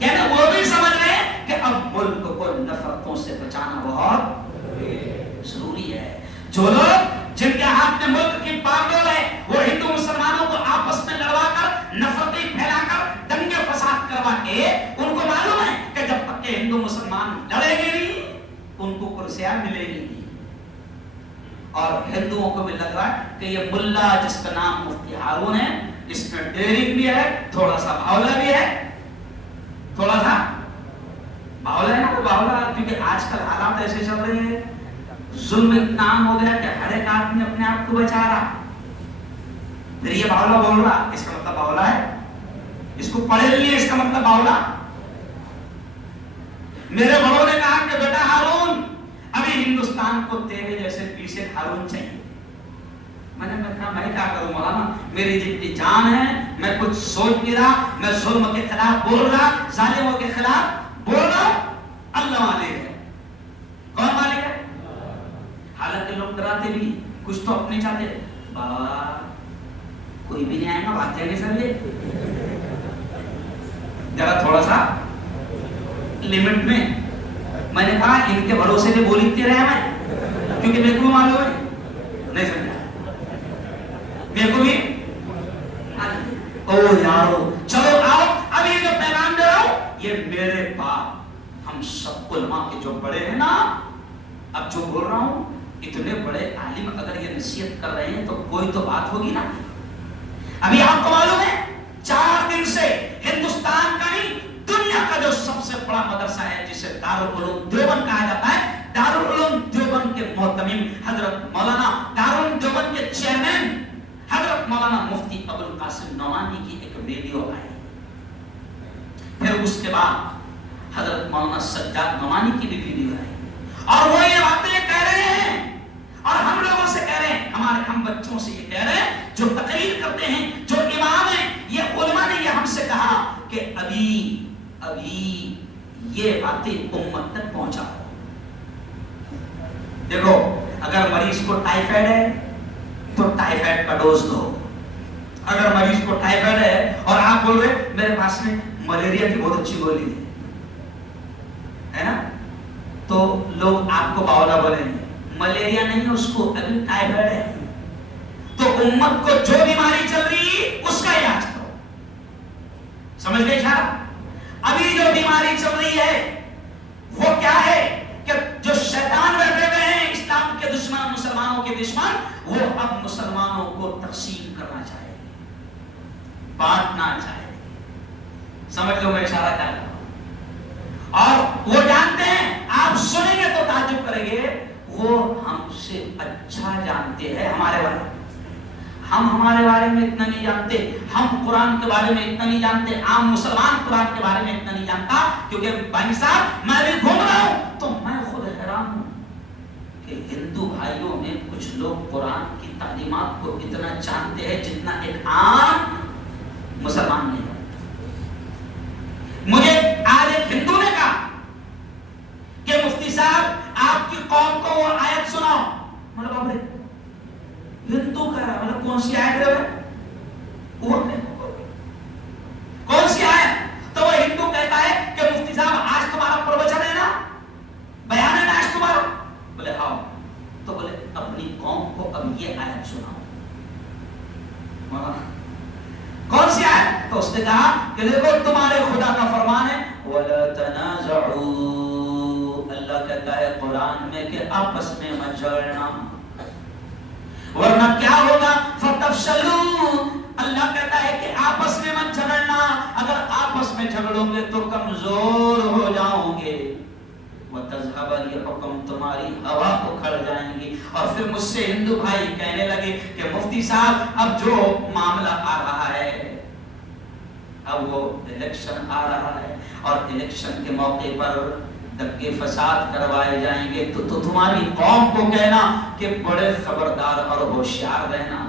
کہتے وہ بھی سمجھ رہے کہ اب ملک کو نفرتوں سے بچانا بہت ضروری ہے. جو لوگ جن کے ہاتھ میں ملک کی باغ ڈول ہے شاید ملے گی نہیں. اور ہندوؤں کو بھی لگ رہا ہے کہ یہ ملا جس کا نام مفتی ہارون ہے اس میں ڈیرنگ بھی ہے, تھوڑا سا بھاولا بھی ہے, تھوڑا سا بھاولا ہے نا. بھاولا کیونکہ آج کل حالات ایسے چل رہے ہیں, ظلم اتنا عام ہو گیا کہ ہر ایک آدمی اپنے آپ کو بچا رہا. پھر یہ بھاولا بول رہا, اس کا مطلب بھاولا ہے, اس کو پڑھے لیے اس کا مطلب بھاولا. میرے بڑوں نے کہا کہ بیٹا ہارون ابھی ہندوستان کو تیرے جیسے پیچھے ہارون چاہیے. میں نے کہا میں کیا کروں مولانا, میری جتنی جان ہے میں کچھ سوچ نہیں رہا, میں ظلم کے خلاف بول رہا, ظالموں کے خلاف بول رہا. اللہ مالک ہے. کون مالک ہے؟ حالانکہ لوگ ڈراتے بھی, کچھ تو اپنے چاہتے, بابا کوئی بھی نہیں آئے گا, بات جائیں گے سر, یہ ذرا تھوڑا سا لمٹ میں. میں نے کہا ان کے بھروسے پہ بولتے رہے میں, کیونکہ میرے کو معلوم ہے. نہیں سمجھا میرے کو بھی او یارو, چلو آؤ اب یہ جو پیغام دے رہا ہوں یہ میرے باپ ہم سب علماء کے جو بڑے ہیں نا, اب جو بول رہا ہوں اتنے بڑے عالم اگر یہ نصیحت کر رہے ہیں تو کوئی تو بات ہوگی نا. ابھی آپ کو معلوم ہے 4 دن سے ہندوستان کا نہیں دنیا کا جو سب سے بڑا مدرسہ ہے جسے دارالعلوم دیوبند کہا جاتا ہے, دارالعلوم دیوبند کے محتمم حضرت مولانا, دارالعلوم دیوبند کے چیئرمین حضرت مولانا مفتی ابوالقاسم نعمانی کی ایک ویڈیو آئی. پھر اس کے بعد حضرت مولانا سجاد نعمانی کی بھی ویڈیو آئی, اور وہ یہ باتیں کہہ رہے ہیں اور ہم لوگوں سے کہہ رہے ہیں, ہم بچوں سے یہ کہہ رہے ہیں جو تقریر کرتے ہیں, جو امام ہیں, یہ علماء نے یہ ہم سے کہا کہ ابھی یہ باتیں امت تک پہنچاؤ. دیکھو اگر مریض کو ٹائیفائڈ ہے تو ٹائیفائڈ کا ڈوز دو. اگر مریض کو ٹائیفائڈ ہے اور آپ بول رہے میرے پاس میں ملیریا کی بہت اچھی گولی ہے نا, تو لوگ آپ کو باولا بولیں گے, ملیریا نہیں اس کو, ابھی ٹائیفائڈ ہے. تو امت کو جو بیماری چل رہی ہے اس کا علاج کرو. سمجھ گئے اشارہ؟ ابھی جو بیماری چل رہی ہے وہ کیا ہے کہ جو شیطان بیٹھے ہوئے ہیں اسلام کے دشمن, مسلمانوں کے دشمن, وہ اب مسلمانوں کو تقسیم کرنا چاہے گے, بانٹنا چاہے گے. سمجھ لو میں اشارہ کر رہا ہوں. اور وہ جانتے ہیں, آپ سنیں گے تو تعجب کریں گے, وہ ہم سے اچھا جانتے ہیں ہمارے بارے میں. ہم ہمارے بارے میں اتنا نہیں جانتے, ہم قرآن کے بارے میں اتنا نہیں جانتے, عام مسلمان قرآن کے بارے میں اتنا نہیں جانتا. کیونکہ بھائی صاحب میں بھی گھوم رہا ہوں تو میں خود حیران ہوں کہ ہندو بھائیوں میں کچھ لوگ قرآن کی تعلیمات کو اتنا جانتے ہیں جتنا ایک عام مسلمان نہیں. مجھے آج ایک ہندو نے کہا کہ مفتی صاحب آپ کی قوم کو وہ آیت سناؤ. مطلب بابرے ہندو کہہ رہا, مطلب کون سی آیت ہے وہ کون سی آیت؟ تو وہ ہندو کہتا ہے کہ مفتی صاحب آج تمہارا پروچن ہے نا, بیان ہے نا آج تمہارا. بولے ہاں, تو بولے اپنی قوم کو اب یہ آیت سناؤ. کون سی آیت؟ تو اس نے کہا کہ دیکھو تمہارے خدا کا فرمان ہے وَلَا تَنَازَعُوا, اللہ کہتا ہے قرآن میں کہ آپس میں مت جھگڑنا, ورنہ کیا ہوگا فَتَفْشَلُوا, اللہ کہتا ہے کہ آپس میں مت جھگڑنا, اگر آپس میں جھگڑو گے تو کمزور ہو جاؤ گے. وَتَذْهَبَ رِيحُكُمْ, تمہاری ہوا اکھڑ جائیں گی. اور پھر مجھ سے ہندو بھائی کہنے لگے کہ مفتی صاحب اب جو معاملہ آ رہا ہے, اب وہ الیکشن آ رہا ہے اور الیکشن کے موقع پر دگے فساد کروائے جائیں گے, تو تمہاری قوم کو کہنا کہ بڑے خبردار اور ہوشیار رہنا.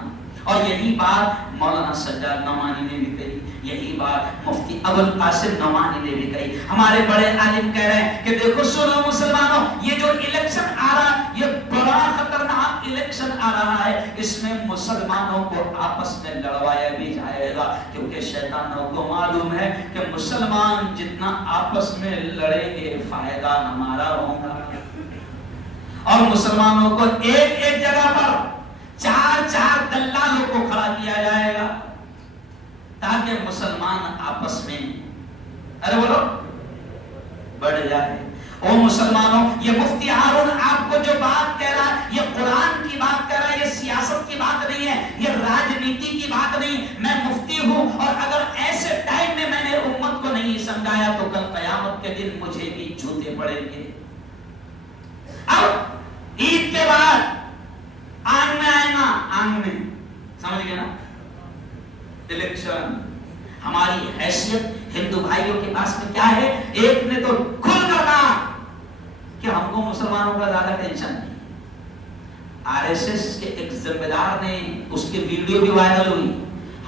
اور یہی بات مولانا سجاد نعمانی نے بھی کہی, یہی بات مفتی ابوالقاسم نعمانی نے بھی کہی. ہمارے بڑے عالم کہہ رہے ہیں کہ دیکھو سنو مسلمانوں, یہ جو الیکشن آ رہا ہے یہ بڑا خطرناک الیکشن آ رہا ہے, اس میں مسلمانوں کو آپس میں لڑوایا بھی جائے گا, کیونکہ شیطانوں کو معلوم ہے کہ مسلمان جتنا آپس میں لڑیں گے فائدہ ہمارا ہوگا. اور مسلمانوں کو ایک جگہ پر 4 دلالوں کو کھڑا کیا جائے گا تاکہ مسلمان آپس میں ارے بولو بڑھ جائے. او مسلمانوں, یہ مفتی ہارون آپ کو کو جو بات کہہ رہا ہے یہ قرآن کی بات کہہ رہا ہے، یہ سیاست کی بات نہیں ہے، یہ راجنیتی کی بات نہیں. میں مفتی ہوں اور اگر ایسے ٹائم میں نے امت کو نہیں سمجھایا تو کل قیامت کے دن مجھے بھی جوتے پڑیں گے. اب عید کے بعد آنگ میں آئے گا، آنگ میں، سمجھ گئے نا، الیکشن. ہماری حیثیت ہندو بھائیوں کے پاس میں کیا ہے؟ ایک نے تو کھل کر کہا کہ ہم کو مسلمانوں کا زیادہ ٹینشن نہیں. آر ایس ایس کے ایک ذمہ دار نے، اس کی ویڈیو بھی وائرل ہوئی،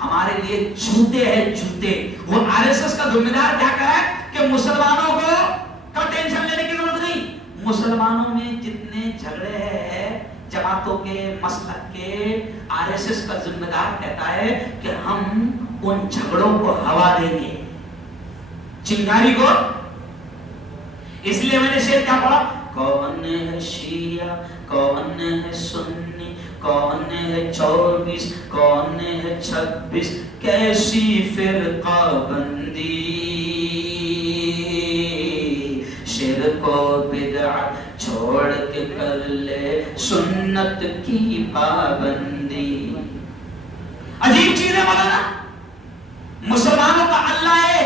ہمارے لیے جوتے ہیں جوتے. وہ آر ایس ایس کا ذمہ دار کیا کہا ہے کہ مسلمانوں کو ٹینشن لینے کی ضرورت نہیں. مسلمانوں میں جتنے جھگڑے ہیں جماعتوں کے، مسلک کے، آر ایس ایس کا ذمہ دار کہتا ہے کہ ہم ان جھگڑوں کو ہوا دیں گے، چنگاری کو. اس لیے میں نے شعر کیا پڑھا؟ کون ہے شیعہ، کون ہے سنی، کون ہے 24، کون ہے 26، کیسی فرقہ بندی، شرک و بدعت چھوڑ کے کر لے سنت کی پابندی. عجیب چیز ہے مولانا. مسلمانوں کا اللہ ہے،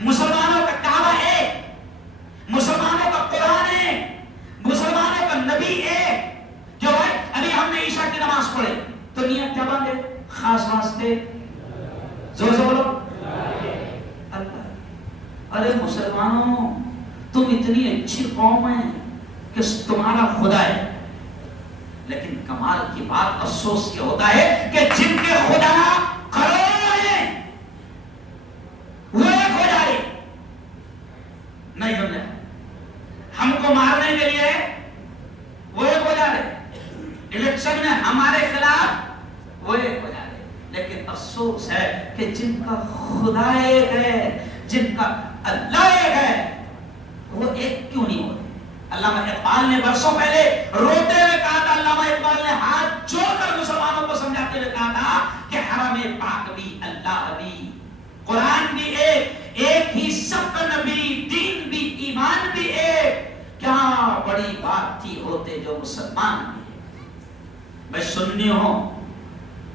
مسلمانوں کا کعبہ ہے، مسلمانوں کا قرآن ہے، مسلمانوں کا نبی ہے. جو ہے ابھی ہم نے عشاء کی نماز پڑھے تو نیت کیا باندھے؟ خاص واسطے، زور سے بولو اللہ. ارے مسلمانوں، تم اتنی اچھی قوم ہے کہ تمہارا خدا ہے، لیکن کمال کی بات، افسوس یہ ہوتا ہے کہ جن کے خدا کروڑوں ہیں وہ ایک ہو جائے. نہیں سمجھا؟ ہم کو مارنے کے لیے وہ ایک ہو جائے، الیکشن میں ہمارے خلاف وہ ایک ہو جائے. لیکن افسوس ہے کہ جن کا خدا ایک ہے، جن کا اللہ ایک ہے، وہ ایک کیوں نہیں ہوتے. علامہ اقبال نے برسوں پہلے روتے ہوئے کہا تھا، علامہ اقبال نے ہاتھ جوڑ کر مسلمانوں کو سمجھاتے ہوئے کہا تھا کہ حرم پاک بھی، اللہ بھی، قرآن بھی ایک ہی، سب کا نبی، دین بھی، ایمان بھی ایک. کیا بڑی بات تھی ہوتے جو مسلمان بھی. میں سنی ہوں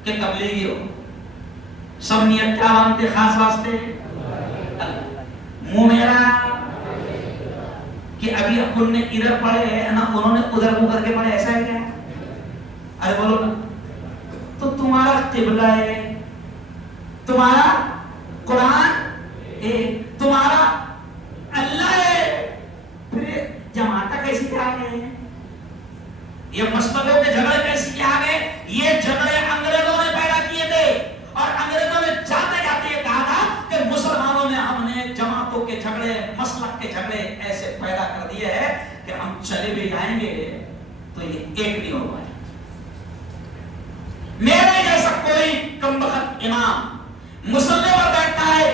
کہ تبلیغی ہو، سب نیت کیا مانتے؟ خاص واسطے منہ میرا کہ ابھی اپن نے ادھر پڑھے ہیں نا، انہوں نے ادھر منہ کر کے پڑھے، ایسا ہے کیا؟ ارے بولو نا. تو تمہارا قبلہ ہے، تمہارا قرآن ہے، تمہارا اللہ ہے، پھر جماعتیں کیسی کیا گئے ہیں؟ یہ مسلکوں کے جھگڑے کیسی کیا گئے؟ یہ جھگڑے انگریزوں نے پیدا کیے تھے، اور انگریزوں نے جاتے جاتے یہ کہا تھا کہ مسلمانوں میں ہم نے جماعتوں کے جھگڑے، مسلک کے جھگڑے ایسے پیدا کر دیے ہیں کہ ہم چلے بھی جائیں گے تو یہ ایک نہیں ہو پائے. میرے جیسا کوئی کمبخت امام مصلی پر بیٹھتا ہے،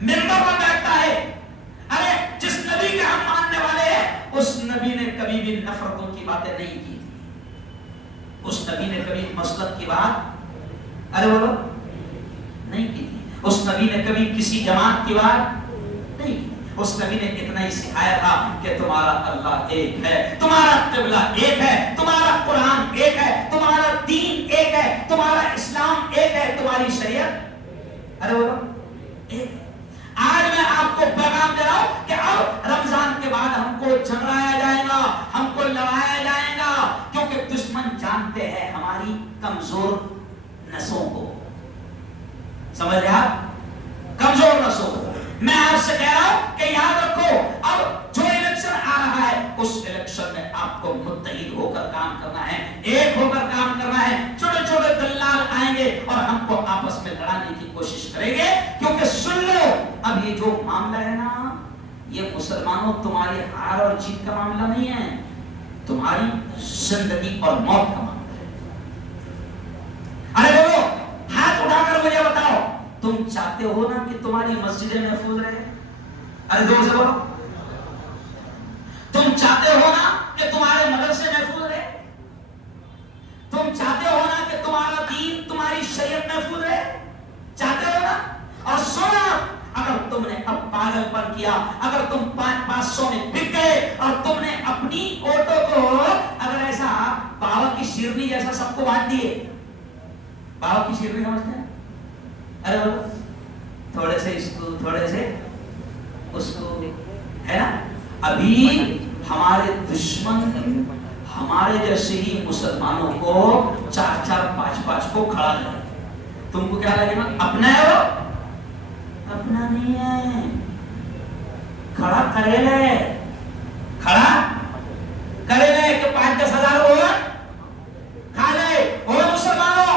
منبر پر بیٹھتا ہے، ارے جس نبی کے ہم ماننے والے ہیں اس نبی نے کبھی بھی نفرتوں کی باتیں نہیں کی تھی. اس نبی نے کبھی مسلک کی بات، ارے بولو، نہیں کی تھی. اس نبی نے کبھی کسی جماعت کی بات نہیں کی. اس نبی نے اتنا ہی سکھایا تھا کہ تمہارا اللہ ایک ہے، تمہارا قبلہ ایک ہے، تمہارا قرآن ایک ہے، تمہارا دین ایک ہے، تمہارا اسلام ایک ہے، تمہاری شریعت، ارے بولو، ایک. آج میں آپ کو پیغام دے رہا ہوں کہ اب رمضان کے بعد ہم کو جھگڑایا جائے گا، ہم کو لڑایا جائے گا، کیونکہ دشمن جانتے ہیں ہماری کمزور نسوں کو. سمجھ رہے آپ؟ کمزور نسوں کو. میں آپ سے کہہ رہا ہوں کہ یاد رکھو، اب جو الیکشن آ رہا ہے اس الیکشن میں آپ کو متحد ہو کر کام کرنا ہے، ایک ہو کر کام کرنا ہے. چھوٹے چھوٹے دلال آئیں گے اور ہم کو آپس میں لڑانے کی کوشش کریں گے، کیونکہ سن لو، اب یہ جو معاملہ ہے نا، یہ مسلمانوں تمہاری ہار اور جیت کا معاملہ نہیں ہے، تمہاری زندگی اور موت کا معاملہ ہے. ارے بولو، ہاتھ اٹھا کر مجھے بتاؤ، تم چاہتے ہو نا کہ تمہاری مسجدیں محفوظ رہے؟ ارے زور سے بولو. تم چاہتے ہو نا کہ تمہارے مدرسے محفوظ رہے؟ تم چاہتے ہو نا کہ تمہارا دین، تمہاری شریعت محفوظ رہے؟ چاہتے ہو نا؟ اور سونا، اگر تم نے اب پاگل پن کیا، اگر تم 500 میں بک گئے اور تم نے شیرنی جیسا سب کو بانٹ دیے. باغ کی شیرنی سمجھتے ہیں؟ ارے تھوڑے سے اس کو تھوڑے سے اس کو, ہے نا. ابھی ہمارے دشمن ہمارے جیسے ہی مسلمانوں کو 4-4 5-5 کو کھڑا کرے. تم کو کیا لگے گا اپنا ہے وہ؟ اپنا نہیں ہے. کھڑا کرے لے, کھڑا کرے لے کہ 5-10 ہزار ووٹ کھا لے. وہ مسلمانوں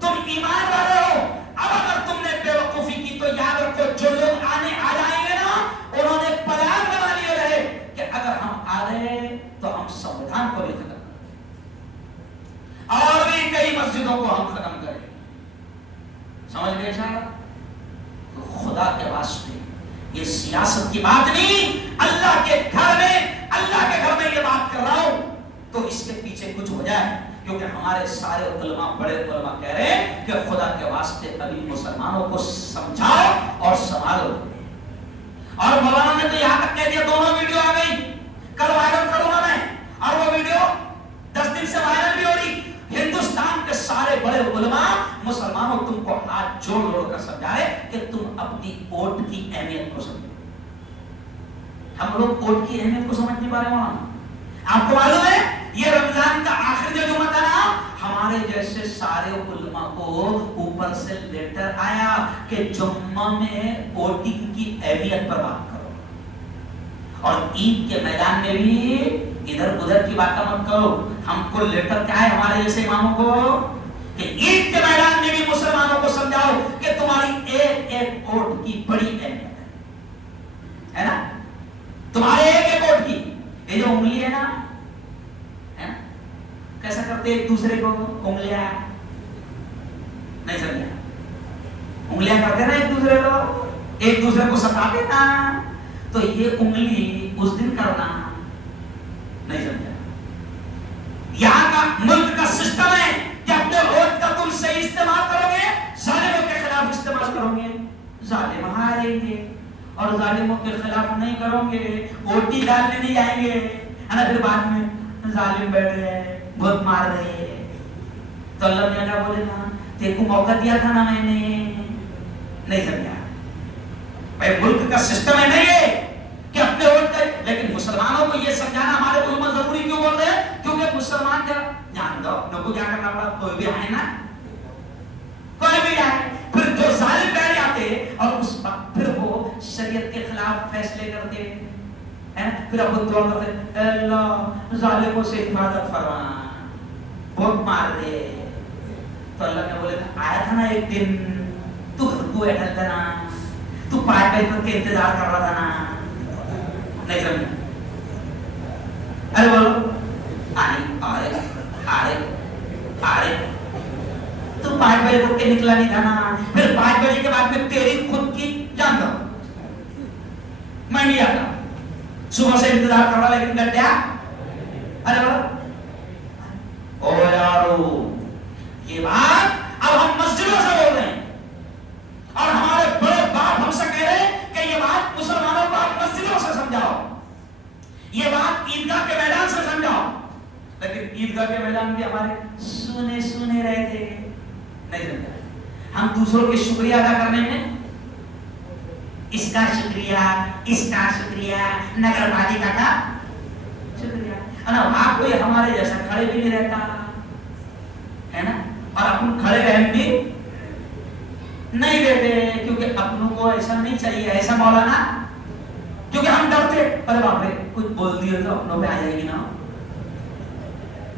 تم ایمان والے ہو. اب اگر تم نے بے وقوفی کی تو یاد رکھو جو لوگ آنے آ جائیں گے نا, انہوں نے پلان بنا لیے رہے کہ اگر ہم آ گئے تو ہم سنویدھان کو بھی ختم کریں اور بھی کئی مسجدوں کو ہم ختم کریں. سمجھ گئے شاید؟ تو خدا کے واسطے یہ سیاست کی بات نہیں, اللہ کے گھر میں یہ بات کر رہا ہوں تو اس کے پیچھے کچھ ہو جائے. کیونکہ ہمارے سارے علماء, بڑے علماء کہہ رہے ہیں کہ خدا کے واسطے ابھی مسلمانوں کو سمجھاؤ اور سنبھالو. اور مولانا نے تو یہاں تک کہہ دیا, دونوں ویڈیو آ گئی, کل وائرل کروں گا میں, اور وہ ویڈیو 10 دن سے وائرل بھی ہو رہی. ہندوستان کے سارے بڑے علماء مسلمانوں تم کو ہاتھ جوڑ کر سمجھائے کہ تم اپنی ووٹ کی اہمیت کو سمجھو. ہم لوگ ووٹ کی اہمیت کو سمجھ نہیں پا رہے ہیں. آپ کو معلوم ہے یہ رمضان کا آخر جو جمعہ تھا نا, ہمارے جیسے سارے علماء کو اوپر سے لیٹر آیا کہ جمعہ میں ووٹنگ کی اہمیت پر بات کرو, اور عید کے میدان میں بھی ادھر ادھر کی باتیں مت کرو. ہم کو لیٹر کیا ہے ہمارے جیسے اماموں کو کہ عید کے میدان میں بھی مسلمانوں کو سمجھاؤ کہ تمہاری ایک ایک ووٹ کی بڑی اہمیت ہے نا. تمہارے ایک ایک ووٹ کی یہ جو انگلی ہے نا, کیسا کرتے ایک دوسرے کو انگلیاں, نہیں سمجھا, انگلیاں کرتے نا ایک دوسرے کو ستاتے نا, تو یہ انگلی اس دن کرنا, نہیں سمجھا. یہاں کا ملک کا سسٹم ہے کہ اپنے ووٹ کا تم صحیح استعمال کرو گے, ظالموں کے خلاف استعمال کرو گے, ظالم ہاریں گے, اور ظالموں کے خلاف نہیں کرو گے, ووٹ ہی ڈالنے نہیں جائیں گے, ہے نا. پھر بعد میں ظالم بیٹھ گئے, بہت مار رہے, تو اللہ نے کیا بولے نا, تیرے کو موقع دیا تھا نا میں نے, نہیں سمجھا. بھائی ملک کا سسٹم ہے نہیں ہے کہ اپنے ووٹ کا, لیکن مسلمانوں کو یہ سمجھانا ہمارے علماء ضروری کیوں بول رہے ہیں؟ کیونکہ مسلمان کا جان دو اپنے کو کیا کرنا پڑا, کوئی بھی آئے نا, کوئی بھی آئے, پھر جو ظالم بیٹھ جاتے اور اس وقت پھر وہ شریعت کے خلاف فیصلے کرتے ہیں, پھر اب دعا کرتے اے اللہ ظالموں سے حفاظت فرما, بہت مار دے. تو اللہ نے بولے آیا تھا نا ایک دن, تو گھر کو بیٹھا تھا نا, تو پائے کے انتظار کر رہا تھا نا, نہیں سمجھا. ارے بولو آرے تو 5 بجے تک کے نکلا نہیں تھا نا, پھر 5 بجے کے بعد میں تیری خود کی جان دو, میں نہیں آتا, صبح سے انتظار کر رہا لیکن کر دیا. ارے بولو او یارو, یہ بات اب ہم مسجدوں سے بول رہے ہیں, اور ہمارے بڑے باپ ہم سے کہہ رہے ہیں کہ یہ بات مسلمانوں کو آپ مسجدوں سے سمجھاؤ, یہ بات عیدگاہ کے میدان سے سمجھاؤ. لیکن عیدگاہ کے میدان بھی ہمارے سنے رہے تھے, نہیں سمجھا. ہم دوسروں کے شکریہ ادا کرنے میں اس کا شکریہ, نگر پالیکا کا شکریہ, وہاں کوئی ہمارے جیسا کھڑے بھی نہیں رہتا ہے نا, اور اپن کھڑے رہنے بھی نہیں دیتے, کیونکہ اپنوں کو ایسا نہیں چاہیے, ایسا مولانا, کیونکہ ہم ڈرتے ارے باپ رے کچھ بول دیا تو اپنوں پہ آ جائے گی نا,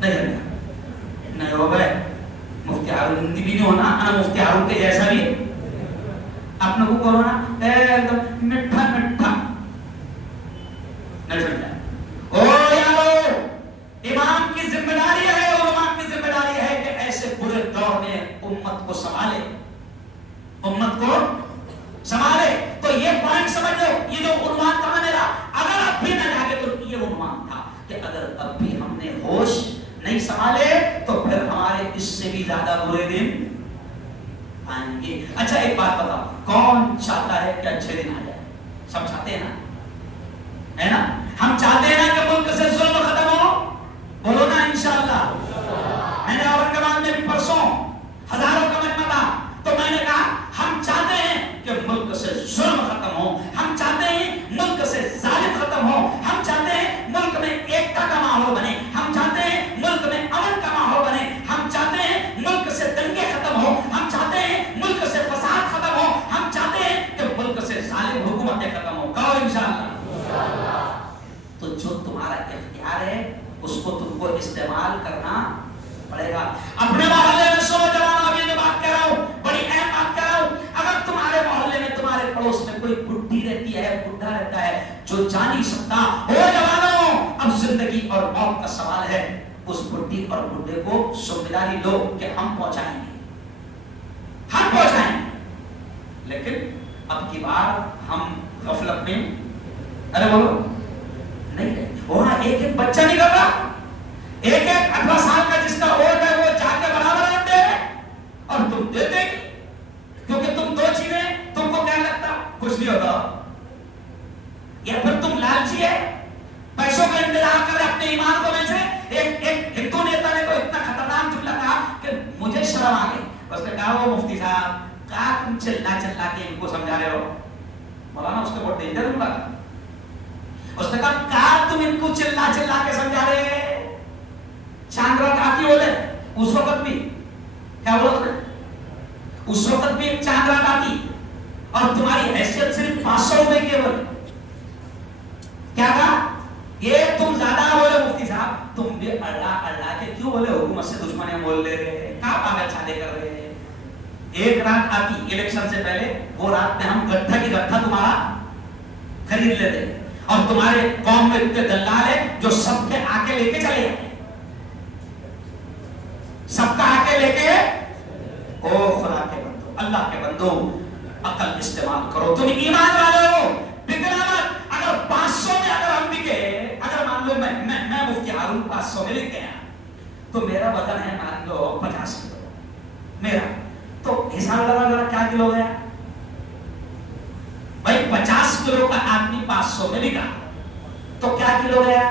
نہیں ہو گئے. مفتی ہارون بھی نہیں ہونا, مفتی ہارون کے جیسا بھی اپنے کو کرو نا ایک دم مٹھا, نہیں سمجھا. او یارو, امام کی ذمہ داری ہے, علماء کی ذمہ داری ہے کہ ایسے برے دور میں امت کو سنبھالے, تو یہ پوائنٹ سمجھ لو, یہ جو عنوان تھا میرا, اگر اب بھی نہ جاگے تو یہ عنوان تھا کہ اگر اب بھی ہم نے ہوش نہیں سنبھالے تو پھر ہمارے اس سے بھی زیادہ برے دن آئیں گے. اچھا ایک بات بتاؤ, کون چاہتا ہے کہ اچھے دن آ جائے؟ سب چاہتے ہیں نا, ہے نا. ہم چاہتے ہیں نا کہ ملک سے ظلم ختم ہو, بولو نا انشاءاللہ, ہے استعمال کرنا پڑے گا. اپنے محلے میں سو جوانوں، ابھی میں بات کہہ رہا ہوں، بڑی اہم بات کہہ رہا ہوں. اگر تمہارے محلے میں تمہارے پڑوس میں کوئی بڈھی رہتی ہے، بڈھا رہتا ہے جو جا نہیں سکتا، ہو جوانوں اب زندگی اور موت کا سوال ہے. اس بڈھی اور بڈھے کو ذمہ داری لو کہ ہم پہنچائیں گے، ہم پہنچائیں گے. لیکن اب کی بار ہم غفلت میں ارے بولو نہیں رہے. وہاں ایک ایک بچہ نہیں کر رہا، ایک ایک 18 سال کا جس کا ووٹ ہے وہ جا کے برابر آتے ہیں اور تم دیتے ہی. کیونکہ تم دو چیزیں، تم کو کیا لگتا کچھ نہیں ہوتا، یا پھر تم لالچی ہے، پیسوں کا انتظار کر اپنے ایمان کو بیچے. ایک ہندو نیتا نے تو اتنا خطرناک جملہ کہا کہ مجھے شرم آ گئی. اس نے کہا وہ مفتی صاحب کہا تم چلا چلا کے ان کو سمجھا رہے ہو. مولانا اس کے بہت ڈینجر جملہ تھا. اس نے کہا تم ان کو چلا چلا کے سمجھا رہے. چاند رات آتی بولے اس وقت بھی کیا بولتے ہیں، اس وقت بھی ایک چاند رات آتی اور تمہاری حیثیت صرف 500 روپے کی بولے. کیا کہا یہ تم زیادہ بولے مفتی صاحب، تم بھی اللہ اللہ کے کیوں بولے، حکومت سے دشمنیاں بول لے رہے، کہاں پاگل چھانے کر رہے ہیں. ایک رات آتی الیکشن سے پہلے، وہ رات میں ہم گٹھا کی گٹھا تمہارا خرید لیتے اور تمہارے قوم میں اتنے دلال ہے جو سب کے آگے لے کے چلے جاتے، سب کا آگے لے کے. او خدا کے بندو، اللہ کے بندو عقل استعمال کرو. تم ایمان والے ہو، بکنا مت. اگر 500 میں اگر ہم بکے، اگر مان لو میں مفتی ہارون 500 میں لکھ گیا تو میرا وزن ہے مان لو 50 کلو میرا، تو حساب لگا ذرا کیا کلو گیا بھائی. 50 کلو کا آدمی 500 میں بکا تو کیا کلو گیا؟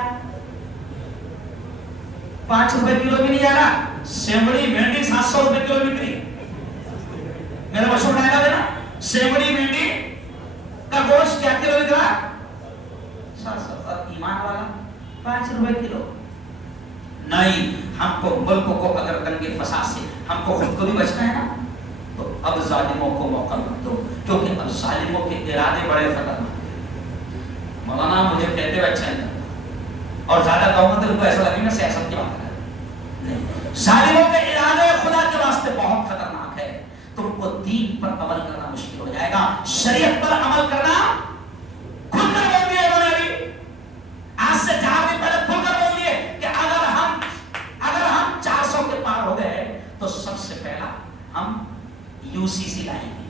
5 روپے کلو بھی نہیں جا رہا. سیمڑی مینڈی 700 روپے کلو بک رہی. میرا مشہور ڈائلاگ ہے نا، سیمڑی مینڈی کا گوشت کیا کلو بک رہا؟ 700. ایمان والا 5 روپے کلو نہیں. ہم کو ملک کو اگر دنگے فساد سے ہم کو خود کو بھی بچنا ہے نا، تو اب ظالموں کو موقع مت دو، کیونکہ اب ظالموں کے ارادے بڑے خطرناک ہیں. مولانا مجھے کہتے ہوئے اچھا نہیں اور زیادہ کہوں گا تو ان کو ایسا لگے گا سیاست کی بات کر رہے ہیں. ظالموں کے ارادے خدا کے واسطے بہت خطرناک ہے. تم کو دین پر عمل کرنا مشکل ہو جائے گا، شریعت پر عمل کرنا. کھل کر بول دیے انہوں نے بھی آج سے 4 دن پہلے کھل کر بول دیے کہ اگر ہم 400 کے پار ہو گئے تو سب سے پہلا ہم UCC لائیں گے،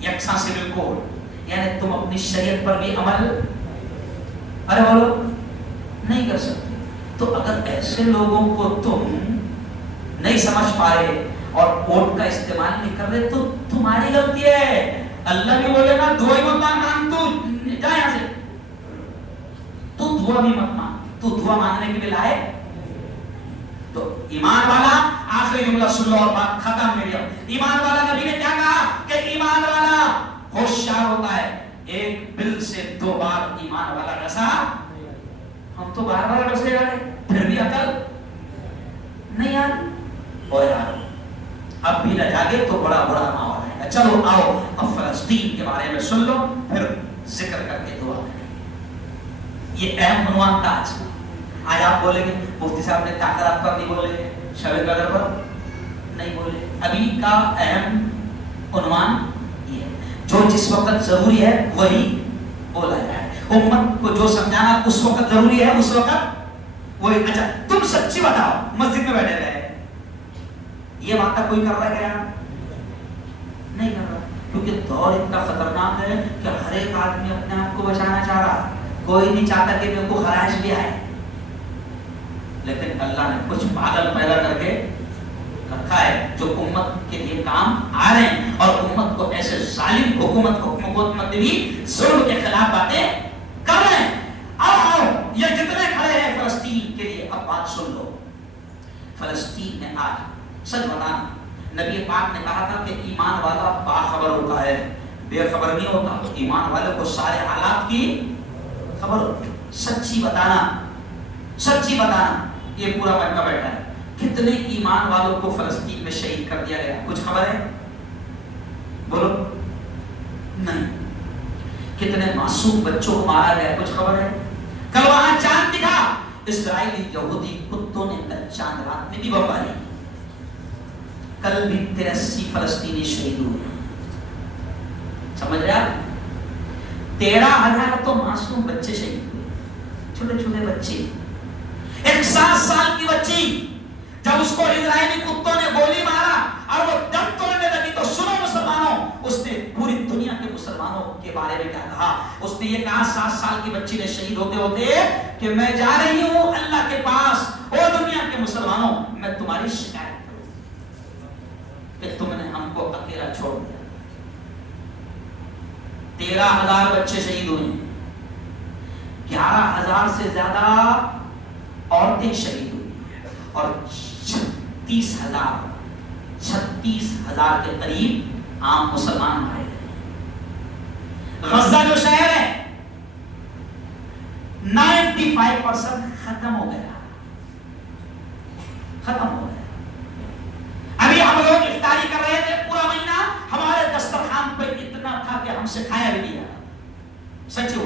یکساں سول کوڈ. یعنی تم اپنی شریعت پر بھی عمل ارے بولو نہیں کر سکتے. تو اگر ایسے لوگوں کو تم نہیں سمجھ پا رہے اور ووٹ کا استعمال نہیں کر رہے تو تمہاری غلطی ہے. اللہ بھی بولے گا دعا ہی مت مانگ، تو جا یہاں سے، تو دعا بھی مت مانگ، تو دعا مانگنے کے لیے لائے. تو ایمان والا، آخری جملہ سن لو اور بات ختم میری. ایمان والا نبی نے کیا کہا کہ ایمان والا ہوشیار ہوتا ہے، ایک بل سے 2 بار ایمان والا ڈسا. ہم تو بار بار ڈسے جا رہے پھر بھی عقل نہیں آ رہی. اور یار اب بھی نہ جاگے تو بڑا برا ماحول آئے گا. چلو آؤ اب فلسطین کے بارے میں سن لو، پھر ذکر کر کے دعا کریں. یہ اہم عنوان تھا آج آپ بولیں گے مفتی صاحب نے تاکرات پر نہیں بولے، شب قدر پر نہیں بولے. ابھی کا اہم عنوان یہ ہے، جو جس وقت ضروری ہے وہی بولا جائے. امت کو جو سمجھانا اس وقت ضروری ہے اس وقت وہی. اچھا تم سچی بتاؤ، مسجد میں بیٹھے رہے یہ بات کوئی کر رہا ہے کیا؟ نہیں کر رہا، کیونکہ دور اتنا خطرناک ہے کہ ہر ایک آدمی اپنے آپ کو بچانا چاہ رہا. کوئی نہیں چاہتا کہ میرے کو خراش بھی آئے، لیکن اللہ نے کچھ پاگل پیدا کر کے رکھا ہے جو امت کے لیے کام آ رہے ہیں اور امت کو ایسے ظالم حکومت بھی ظلم کے خلاف باتیں کر رہے ہیں. اب آؤ یہ جتنے کھڑے ہیں فلسطین کے لیے اب بات سن لو. فلسطین میں آج سچ بتانا، نبی پاک نے کہا تھا کہ ایمان والا باخبر ہوتا ہے، بے خبر نہیں ہوتا. ایمان والے کو سارے حالات کی خبر ہوتی. سچی بتانا، سچی بتانا. یہ پورا مکہ بیٹھا ہے، کتنے ایمان والوں کو فلسطین میں شہید کر دیا گیا کچھ خبر ہے؟ بولو نہیں. کتنے معصوم بچوں کو مارا گیا کچھ خبر ہے؟ کل وہاں چاند دکھا، اسرائیلی یہودی کتوں نے کل چاند رات میں بھی بمباری کی. کل بھی 83 فلسطینی شہید ہوئے. سمجھ رہے آپ؟ 13,000 تو معصوم بچے شہید ہوئے, چھوٹے چھوٹے بچے. ایک 7 سال کی بچی جب اس کو اسرائیلی کتوں نے گولی مارا اور وہ دم توڑنے لگی تو سنو مسلمانوں, اس نے پوری دنیا کے مسلمانوں کے بارے میں کیا کہا؟ اس نے یہ کہا 7 سال کی بچی نے شہید ہوتے ہوتے کہ میں جا رہی ہوں اللہ کے پاس, او دنیا کے مسلمانوں میں تمہاری شکایت کروں کہ تم نے ہم کو اکیلا چھوڑ دیا. 13,000 بچے شہید ہوئے, 11,000 سے زیادہ عورتیں شہید ہوئی اور 36,000 کے قریب عام مسلمان مارے گئے. غزہ جو شہر ہے 95% ختم ہو گیا, ختم ہو گیا. ابھی ہم لوگ افطاری کر رہے تھے, پورا مہینہ ہمارے دسترخوان پہ اتنا تھا کہ ہم سے کھایا بھی نہیں جاتا. سچ ہو,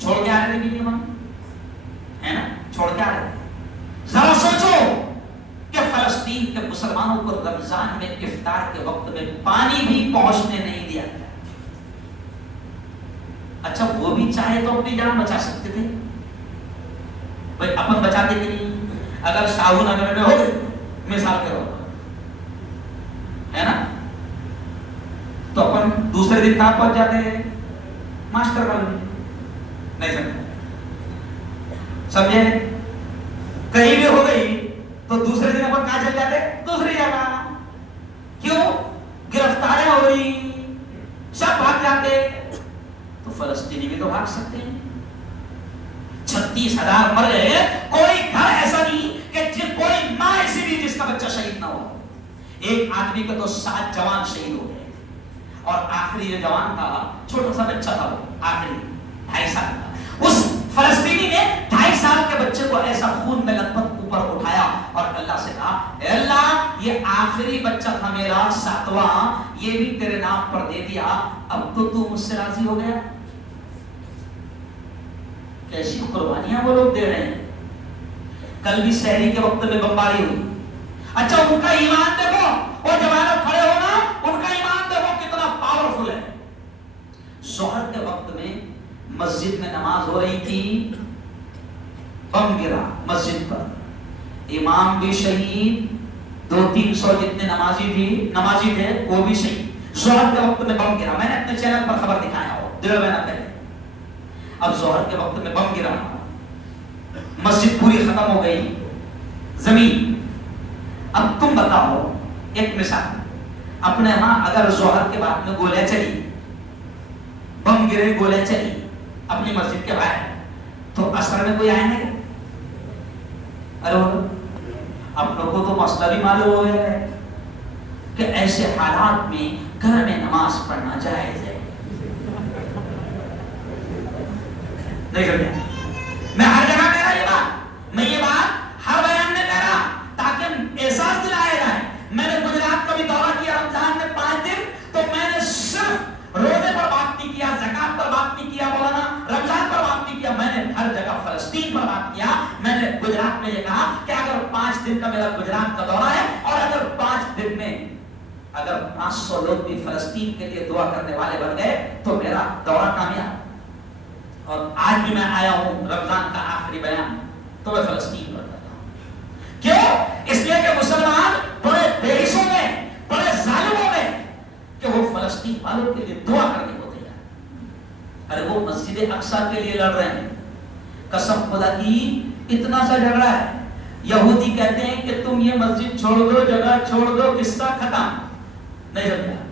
چھوڑ کے آ رہے تھے ہم, ہے نا, چھوڑ کے آ رہے تھے. ذرا سوچو کہ فلسطین کے مسلمانوں کو رمضان میں افطار کے وقت میں پانی بھی پہنچنے نہیں دیا گیا. اچھا وہ بھی چاہے تو اپنی جان بچا سکتے تھے, بھائی اپن بچاتے کہ نہیں؟ اگر شاہو نگر میں ہو گئے مثال کے طور پر, ہے نا, تو اپن دوسرے دن کہاں پہنچ جاتے ہیں؟ Master colony. نہیں سمجھے؟ کہیں بھی ہو گئی تو دوسرے دن اپن کہاں چل جاتے؟ دوسری جگہ. کیوں؟ گرفتاریاں ہو رہی, سب بھاگ جاتے. تو فلسطینی بھی تو بھاگ سکتے ہیں. 36,000 مر گئے, کوئی گھر ایسا نہیں کہ کوئی ماں ایسی نہیں جس کا بچہ شہید نہ ہو. ایک آدمی کا تو 7 جوان شہید ہو گئے, اور آخری جو جوان تھا چھوٹا سا بچہ تھا, وہ آخری 2.5 سال کا. اس فلسطینی نے 2.5 سال کے بچے کو ایسا خون میں لت پت اوپر اٹھایا اور اللہ سے کہا, اے اللہ یہ آخری بچہ تھا میرا 7واں, یہ بھی تیرے نام پر دے دیا, اب تو مجھ سے راضی ہو گیا. کیسی قربانیاں وہ لوگ دے رہے ہیں. کل بھی سحری کے وقت میں بمباری ہوئی. اچھا ان کا ایمان دیکھو, وہ جوانوں کھڑے ہونا, ان کا ایمان دیکھو کتنا پاورفل ہے. ظہر کے وقت میں مسجد میں نماز ہو رہی تھی, بم گرا مسجد پر, امام بھی شہید, 200-300 جتنے نمازی تھے وہ بھی شہید. ظہر کے وقت میں بم گرا, میں نے اپنے چینل پر خبر دکھایا ہو 1.5 مہینہ پہلے. اب ظہر کے وقت میں بم گرا, مسجد پوری ختم ہو گئی, زمین. اب تم بتاؤ, ایک مثال, اپنے ہاں اگر ظہر کے بعد میں گولیاں چلی, بم گرے, گولیاں چلی اپنی مسجد کے باہر, تو اثر میں کوئی آئے نہیں. ارے اب لوگوں کو مسئلہ بھی معلوم ہو گیا ہے کہ ایسے حالات میں گھر میں نماز پڑھنا جائز ہے. نہیں سمجھا؟ میں ہر جگہ کہہ رہا یہ بات, میں یہ بات ہر بیان میں کہہ رہا تاکہ احساس دلایا جائے. میں نے گجرات کا بھی دورہ کیا رمضان میں 5 دن, تو میں نے صرف روزے پر بات نہیں کیا, زکات پر بات نہیں کیا, مولانا رمضان پر بات نہیں کیا, میں نے ہر جگہ فلسطین پر بات کیا. میں نے گجرات میں یہ کہا کہ اگر 5 دن کا میرا گجرات کا دورہ ہے, اور اگر 5 دن میں اگر 500 لوگ بھی فلسطین کے لیے دعا کرنے والے بن گئے تو میرا دورہ کامیاب. اور آج بھی میں آیا ہوں رمضان کا آخری بیان تو میں فلسطین پر کرتا ہوں. کیوں؟ اس لیے کہ مسلمان بڑے بے حسوں میں, بڑے ظالموں میں, کہ وہ فلسطین والوں کے لیے دعا کرنے کو تیار. ارے وہ مسجد اقصی کے لیے لڑ رہے ہیں, قسم خدا کی اتنا سا جھگڑا ہے. یہودی کہتے ہیں کہ تم یہ مسجد چھوڑ دو, جگہ چھوڑ دو, قصہ ختم. نہیں سمجھا؟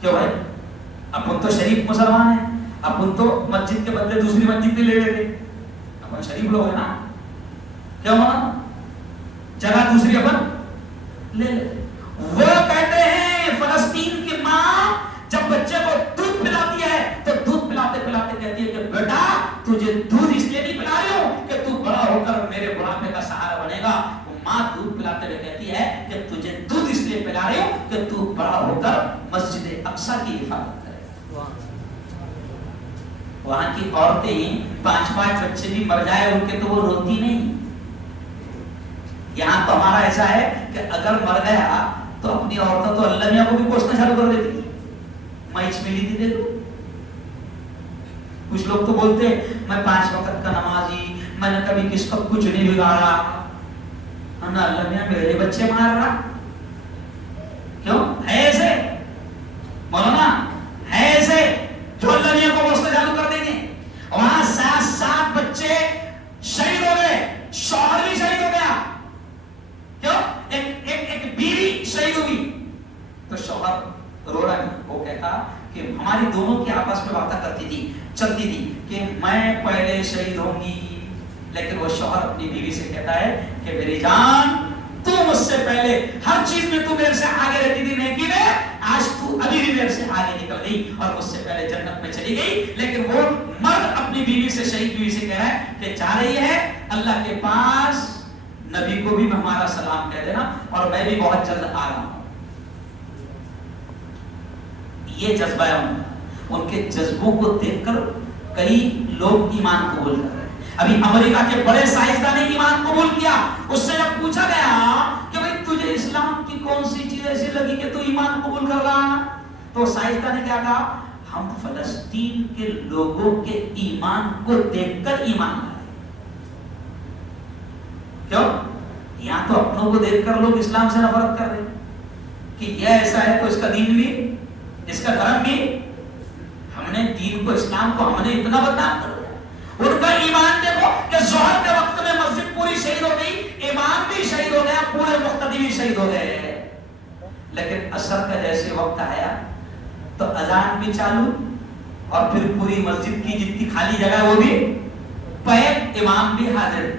کیوں بھائی؟ اپن تو شریف مسلمان ہیں, اپن تو مسجد کے بدلے دوسری مسجد بھی لے لیتے, اپن شریف لوگ ہیں نا, کیا ہونا جگہ دوسری اپن لے لیتے. وہ کہتے ہیں فلسطین کی ماں جب بچے کو دودھ پلاتی ہے تو دودھ پلاتے پلاتے کہتی ہے کہ بیٹا تجھے دودھ اس لیے نہیں پلا رہی ہوں کہ تو بڑا ہو کر میرے بڑھاپے کا سہارا بنے گا. ماں دودھ پلاتے ہوئے کہتی ہے کہ تجھے دودھ اس لیے پلا رہی ہوں کہ تو بڑا ہو کر مسجد اقصی کی حفاظت کرے. وہاں کی عورتیں 5 بچے بھی مر جائے ان کے تو وہ روتی نہیں. یہاں تو ہمارا ایسا ہے کہ اگر مر گیا تو اپنی عورتوں تو اللہ میاں کو بھی کوسنا شروع کر دیتی. میں اس میں لی تھی دیکھو. کچھ لوگ تو بولتے میں 5 وقت کا نمازی, میں نے کبھی کس کو کچھ نہیں بگاڑا, اللہ میاں میرے بچے مار رہا. کیوں ہے ایسے؟ مولانا ہے ایسے جو اللہ میاں کو کوسنا شروع کر دیں گے. وہاں 7 بچے شہید ہو گئے, شوہر بھی شہید ہو گیا. کیوں؟ ایک بیوی شہید ہوگی تو شوہر رو رہا ہے. وہ کہتا کہ ہماری دونوں کی آپس میں باتیں کرتی تھی, چلتی تھی کہ میں پہلے شہید ہوں گی, لیکن وہ شوہر اپنی بیوی سے کہتا ہے کہ میری جان تو مجھ سے پہلے ہر چیز میں تو میرے سے آگے رہتی تھی نیکی میں, آج تو ابھی بھی میرے سے آگے نکل گئی اور مجھ سے پہلے جنت میں چلی گئی. لیکن وہ مرد اپنی بیوی سے, شہید بیوی سے کہہ رہا ہے کہ جا رہی ہے اللہ کے پاس, نبی کو بھی ہمارا سلام کہہ دینا اور میں بھی بہت جلد آ رہا ہوں. یہ جذبہ ہے ان کے جذبوں کو دیکھ کر کئی لوگ ایمان قبول کر رہے ہیں. ابھی امریکہ کے بڑے سائنسدان نے ایمان قبول کیا. اس سے جب پوچھا گیا کہ بھئی تجھے اسلام کی کون سی چیز ایسی لگی کہ تو ایمان قبول کر رہا, تو سائنسدان نے کیا کہا, ہم فلسطین کے لوگوں کے ایمان کو دیکھ کر ایمان لائے. کیوں؟ یہاں تو اپنوں کو دیکھ کر لوگ اسلام سے نفرت کر رہے ہیں کہ یہ ایسا ہے تو اس کا دین بھی, اس کا دھرم بھی. ہم نے دین کو, اسلام کو ہم نے اتنا بدنام کر دیا. ان کا ایمان دیکھو کہ ظہر کے وقت میں مسجد پوری شہید ہو گئی, امام بھی شہید ہو گیا, پورے مقتدی بھی شہید ہو گئے. لیکن عصر کا جیسے وقت آیا تو اذان بھی چالو اور پھر پوری مسجد کی جتنی خالی جگہ وہ بھی پیک, امام بھی حاضر.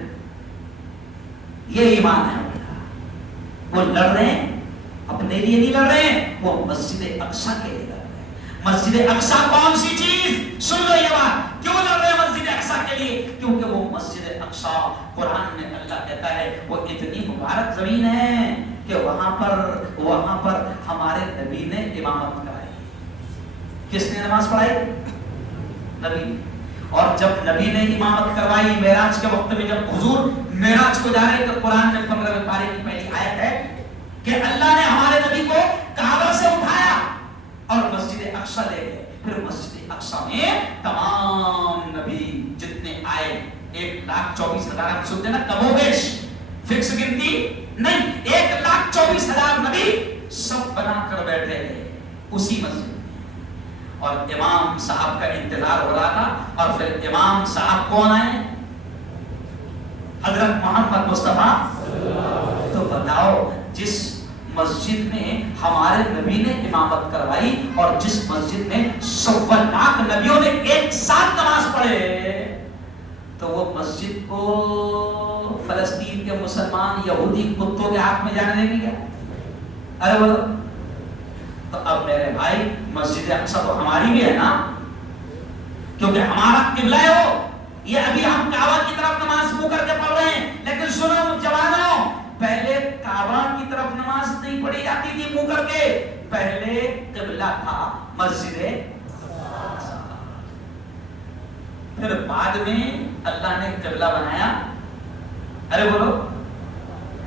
یہ ایمان ہے ان کا. وہ لڑ رہے ہیں اپنے لیے نہیں لڑ رہے ہیں, وہ مسجد اقصی کے لیے لڑ رہے ہیں. مسجد اقصی کون سی چیز؟ سن لو یہ بات. کیوں لڑ رہے ہیں مسجد اقصی کے لیے؟ کیونکہ وہ مسجد اقصی, قرآن میں اللہ کہتا ہے وہ اتنی مبارک زمین ہے کہ وہاں پر ہمارے نبی نے امامت کرائی. کس نے نماز پڑھائی؟ نبی. اور جب نبی نے امامت کروائی معراج کے وقت میں, جب حضور معراج کو جا رہے تو قرآن میں 15 پارے کی پہلی آیت ہے کہ اللہ نے ہمارے نبی کو کعبہ سے اٹھایا اور مسجد اقصی لے گئے. پھر مسجد اقصی میں تمام نبی جتنے آئے 1,24,000, ہم سنتے نا کم و بیش, فکس گنتی نہیں, 1,24,000 نبی سب بنا کر بیٹھے گئے اسی مسجد میں. اور امام صاحب کا انتظار ہو رہا تھا. اور پھر امام صاحب کون آئے؟ حضرت محمد مصطفیٰ. تو بتاؤ, جس مسجد میں ہمارے نبی نے امامت کروائی اور جس مسجد میں 100 لاکھ نبیوں نے ایک ساتھ نماز پڑھے, تو وہ مسجد کو فلسطین کے مسلمان یہودی کتوں کے ہاتھ میں جانے دیں گے کیا؟ ارے بولو. تو اب میرے بھائی مسجد اقصی تو ہماری بھی ہے نا, کیونکہ ہمارا قبلہ ہے وہ. یہ ابھی ہم کعبہ کی طرف نماز منہ کر کے پڑھ رہے ہیں, لیکن سنو جوانوں, پہلے کعبہ کی طرف نماز نہیں پڑھی جاتی تھی منہ کر کے, پہلے قبلہ تھا مسجد. پھر بعد میں اللہ نے قبلہ بنایا. ارے بولو,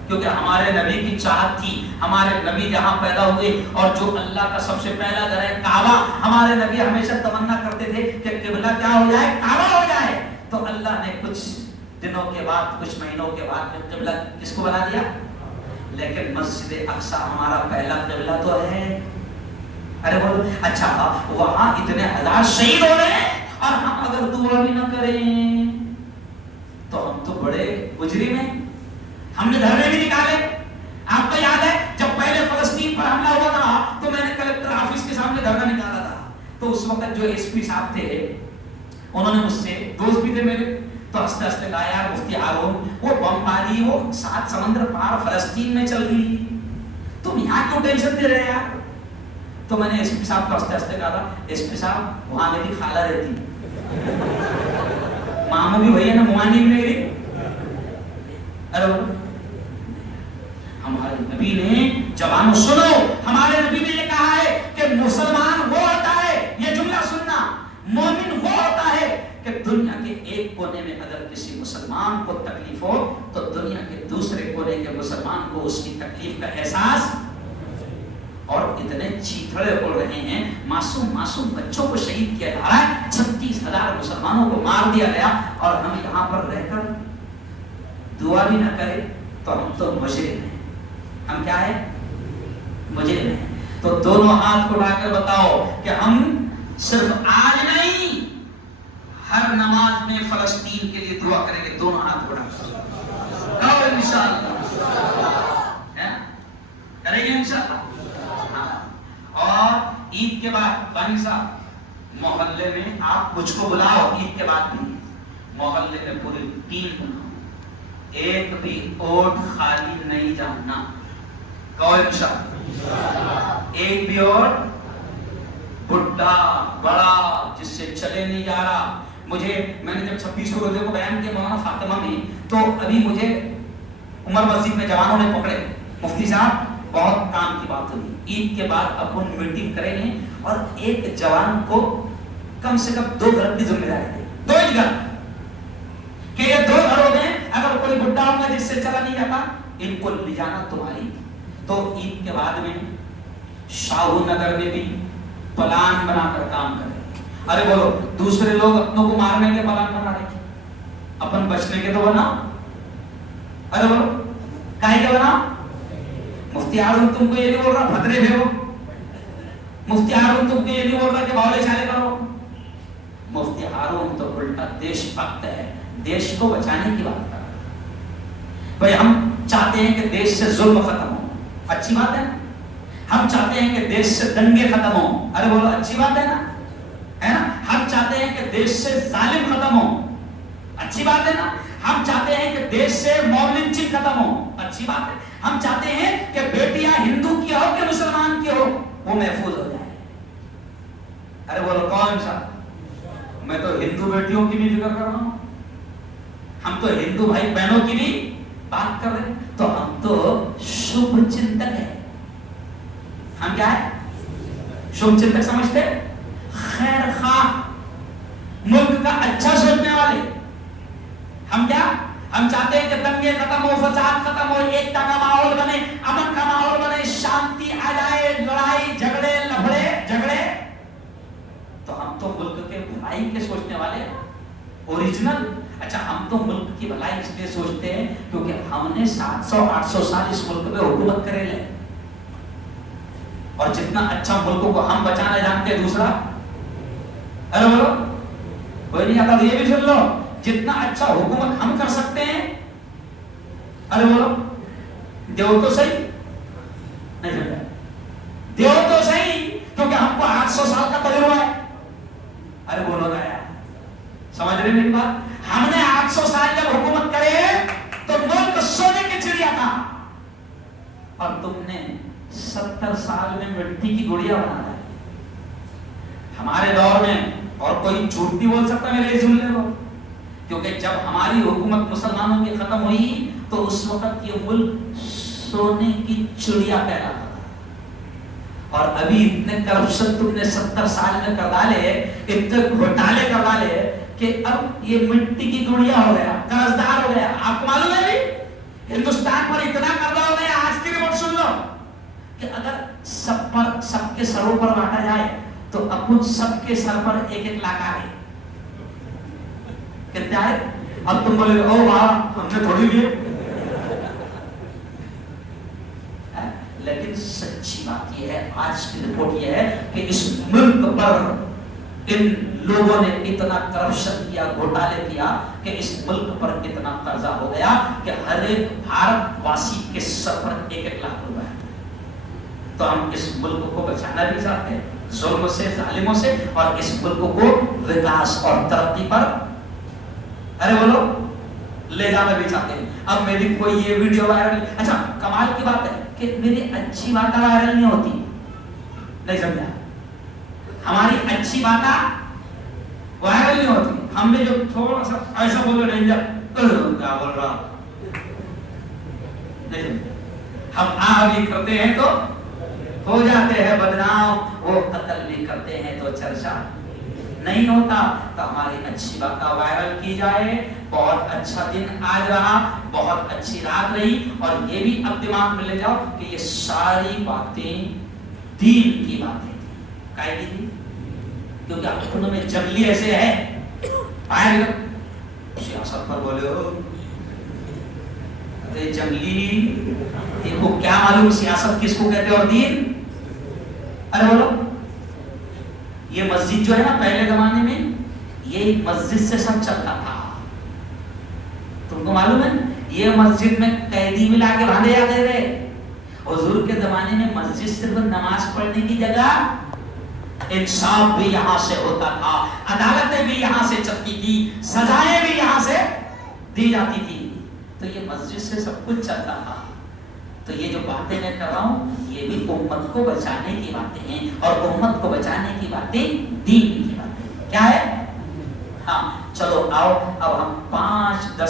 کیونکہ ہمارے نبی کی چاہت تھی, ہمارے نبی جہاں پیدا ہوئے اور جو اللہ کا سب سے پہلا گھر ہے کعبہ, ہمارے نبی ہمیشہ تمنا کرتے تھے کہ قبلہ کیا ہو جائے, کعبہ ہو جائے. تو اللہ نے کچھ دنوں کے بعد, کچھ مہینوں کے بعد میں قبلہ کس کو بنا دیا؟ لیکن مسجد اقصی ہمارا پہلا قبلہ تو ہے. ارے بولو, اچھا وہاں اتنے ہزار شہید ہو رہے ہیں اور ہم اگر دعا بھی نہ کریں تو ہم تو بڑے مجرم ہیں. ہم نے دھرنے بھی نکالے. آپ کو یاد ہے جب پہلے فلسطین پر حملہ ہوا تھا تو میں نے کلکٹر آفس کے سامنے دھرنا نکالا تھا. تو اس وقت جو ایس پی صاحب تھے انہوں نے مجھ سے, دوست بھی تھے میرے, تو ہنستے ہنستے کہا یار مفتی ہارون, وہ بمباری وہ 7 سمندر پار فلسطین میں چل رہی, تم یہاں کیوں ٹینشن دے رہے یار. تو میں نے ایس پی صاحب کو ہنستے ہنستے کہا تھا, ایس پی صاحب وہاں میری خالہ رہتی, ماموں بھی وہی ہے نا, موانی بھی میری. ارے ہمارے نبی نے, جوانوں سنو, ہمارے نبی نے یہ کہا ہے کہ مسلمان وہ ہوتا ہے, یہ جملہ سننا, مومن وہ ہوتا ہے کونے میں اگر کسی مسلمان کو تکلیف ہو تو دنیا کے دوسرے کونے کے مسلمان کو اس کی تکلیف کا احساس. اور اتنے چیتڑے اڑ رہے ہیں, معصوم بچوں کو شہید کیا جا رہا ہے, 36,000 مسلمانوں کو مار دیا گیا, اور ہم یہاں پر رہ کر دعا بھی نہ کرے تو ہم تو مجرم ہیں. ہم کیا ہے؟ مجرم ہیں. تو دونوں ہاتھ کو اٹھا کر بتاؤ کہ ہم صرف آج نہیں, ہر نماز میں فلسطین کے لیے دعا کریں گے. دونوں ہاتھ کو اٹھا کر انشاءاللہ کریں گے انشاءاللہ. اور عید کے بعد بانی صاحب محلے میں آپ مجھ کو بلاؤ, عید کے بعد بھی محلے میں پوری ٹیم بناؤ, ایک بھی اوٹ خالی نہیں جاننا. ایک بھی اور بڑھا بڑا جس سے چلے نہیں جا رہا. میں نے جب 26 روزے کو بیان کیا مولانا فاطمہ میں, تو ابھی مجھے عمر مسجد میں جوانوں نے پکڑے, مفتی صاحب بہت کام کی بات ہوئی, عید کے بعد اپن میٹنگ کریں گے, اور ایک جوان کو کم سے کم 2 گھر کی ذمہ داری دے, 2 ہی گھر, کہ یہ 2 گھروں میں اگر کوئی بڈھا ہوگا جس سے چلا نہیں جاتا, ان کو لے جانا تمہاری. تو عید کے بعد میں شاہو نگر میں بھی پلان بنا کر کام کریں. ارے بولو, دوسرے لوگ اپنوں کو مارنے کے پلان بنا رہے ہیں, اپن بچنے کے تو بنا. ارے بولو کہیں کے بنا. مفتی ہارون تم کو یہ نہیں بول رہا بھدرے بھیو, مفتی ہارون تم کو یہ نہیں بول رہا کہ باولے چالے کرو. مفتی ہارون تو الٹا دیش بھکت ہے, دیش کو بچانے کی بات کر رہا ہے. بھائی ہم چاہتے ہیں کہ دیش سے ظلم ختم ہو, اچھی بات ہے نا. ہم چاہتے ہیں کہ دیش سے دنگے ختم ہو, ارے بولو اچھی بات ہے نا, ہے نا. ہم چاہتے ہیں کہ دیش سے ظالم ختم ہو, اچھی بات ہے نا. ہم چاہتے ہیں کہ دیش سے موب لنچنگ ختم ہو, اچھی بات ہے. ہم چاہتے ہیں کہ بیٹیاں ہندو کی ہو کہ مسلمان کی ہو وہ محفوظ ہو جائے. ارے بولو کون سا؟ میں تو ہندو بیٹیوں کی بھی فکر کر رہا ہوں, ہم تو ہندو بھائی بہنوں کی بھی بات کر رہے ہیں. تو ہم تو شبھ چنتک ہے. ہم کیا ہے؟ شبھ چنتک سمجھتے, خیر خواہ, ملک کا اچھا سوچنے والے. ہم کیا؟ ہم چاہتے ہیں کہ دنگے ختم ہو, فساد ختم ہو, ایکتا کا ماحول بنے, امن کا ماحول بنے, شانتی آ جائے, لڑائی جھگڑے لفڑے جھگڑے. تو ہم تو ملک کے بھلائی کے سوچنے والے اوریجنل. اچھا, ہم تو ملک کی بھلائی اس لیے سوچتے ہیں کیونکہ ہم نے 700-800 سال اس ملک میں حکومت کرے لے, اور جتنا اچھا ملک کو ہم بچانا جانتے ہیں دوسرا. ارے بولو کوئی نہیں آتا, یہ بھی سن لو, جتنا اچھا حکومت ہم کر سکتے ہیں, ارے بولو دیو تو صحیح نہیں سمجھا, دیو تو صحیح کیونکہ ہم کو 800 سال کا تجربہ ہے. ارے بولو نا یار, سمجھ رہے میری بات. ہم نے 800 سال جب حکومت کرے تو ملک سونے کی چڑیا تھا, اور تم نے 70 سال میں مٹی کی گڑیا بنا ہے. ہمارے دور میں اور کوئی جھوٹ نہیں بول سکتا میرے اس جملے کو, کیونکہ جب ہماری حکومت مسلمانوں کی ختم ہوئی تو اس وقت یہ ملک سونے کی چڑیا کہلاتا تھا. اور ابھی اتنے کرپشن تم نے 70 سال میں کر ڈالے, اتنے گھوٹالے کر ڈالے کہ اب یہ مٹی کی گڑیا ہو گیا, قرضدار ہو گیا. آپ کو معلوم ہے بھی ہندوستان پر اتنا قرضہ ہو گیا, آج کی رپورٹ سن لو, کہ اگر سب کے سروں پر بانٹا جائے تو اپن سب کے سر پر 1-1 لاکھ آئے. کتنے آئے؟ اب تم بولے گے او واہ ہم نے تھوڑی لیے, لیکن سچی بات یہ ہے, آج کی رپورٹ یہ ہے کہ اس ملک پر ان لوگوں نے اتنا کرپشن کیا, گھوٹالے کیا کہ اس ملک پر اتنا قرضہ ہو گیا کہ ہر ایک بھارت واسی کے سر پر 1-1 لاکھ روپے ہے. تو ہم اس ملک کو بچانا بھی چاہتے ہیں ظلم سے, ظالموں سے, اور اس ملک کو وکاس اور ترقی پر ارے بولو لے جانا بھی چاہتے ہیں. اب میری کوئی یہ ویڈیو وائرل, اچھا کمال کی بات ہے کہ میری اچھی باتیں وائرل نہیں ہوتی, نہیں سمجھا, ہماری اچھی باتیں وائرل نہیں ہوتی. ہم نے جو تھوڑا سا ایسا بولے ڈینجر کیا بول رہا, نہیں سمجھا, ہم بھی کرتے ہیں تو ہو جاتے ہیں بدنام, وہ قتل بھی کرتے ہیں تو چرچا. نہیں ہوتا تو ہماری اچھی باتیں وائرل کی جائے، بہت اچھا دن آج رہا، بہت اچھی رات رہی، اور یہ بھی اب دماغ میں لے جاؤ کہ یہ ساری باتیں دین کی باتیں تھی، کائے کی تھی؟ کیونکہ اپنوں میں جنگلی ایسے ہے، سیاست پر بولے ہو، ارے جنگلی، دیکھو کیا معلوم سیاست کس کو کہتے اور دین؟ ارے بولو، یہ مسجد جو ہے نا پہلے زمانے میں یہ مسجد سے سب چلتا تھا، تم کو معلوم ہے یہ مسجد میں قیدی ملا کے باندھے جاتے تھے، حضور کے زمانے میں مسجد صرف نماز پڑھنے کی جگہ، انصاف بھی یہاں سے ہوتا تھا، عدالتیں بھی یہاں سے چلتی تھی، سزائیں بھی یہاں سے دی جاتی تھی، تو یہ مسجد سے سب کچھ چلتا تھا۔ تو یہ جو باتیں میں کر رہا ہوں یہ بھی امت کو بچانے کی باتیں ہیں، اور امت کو بچانے کی باتیں دین کی باتیں کیا ہے؟ ہاں چلو آؤ اب ہم 5-10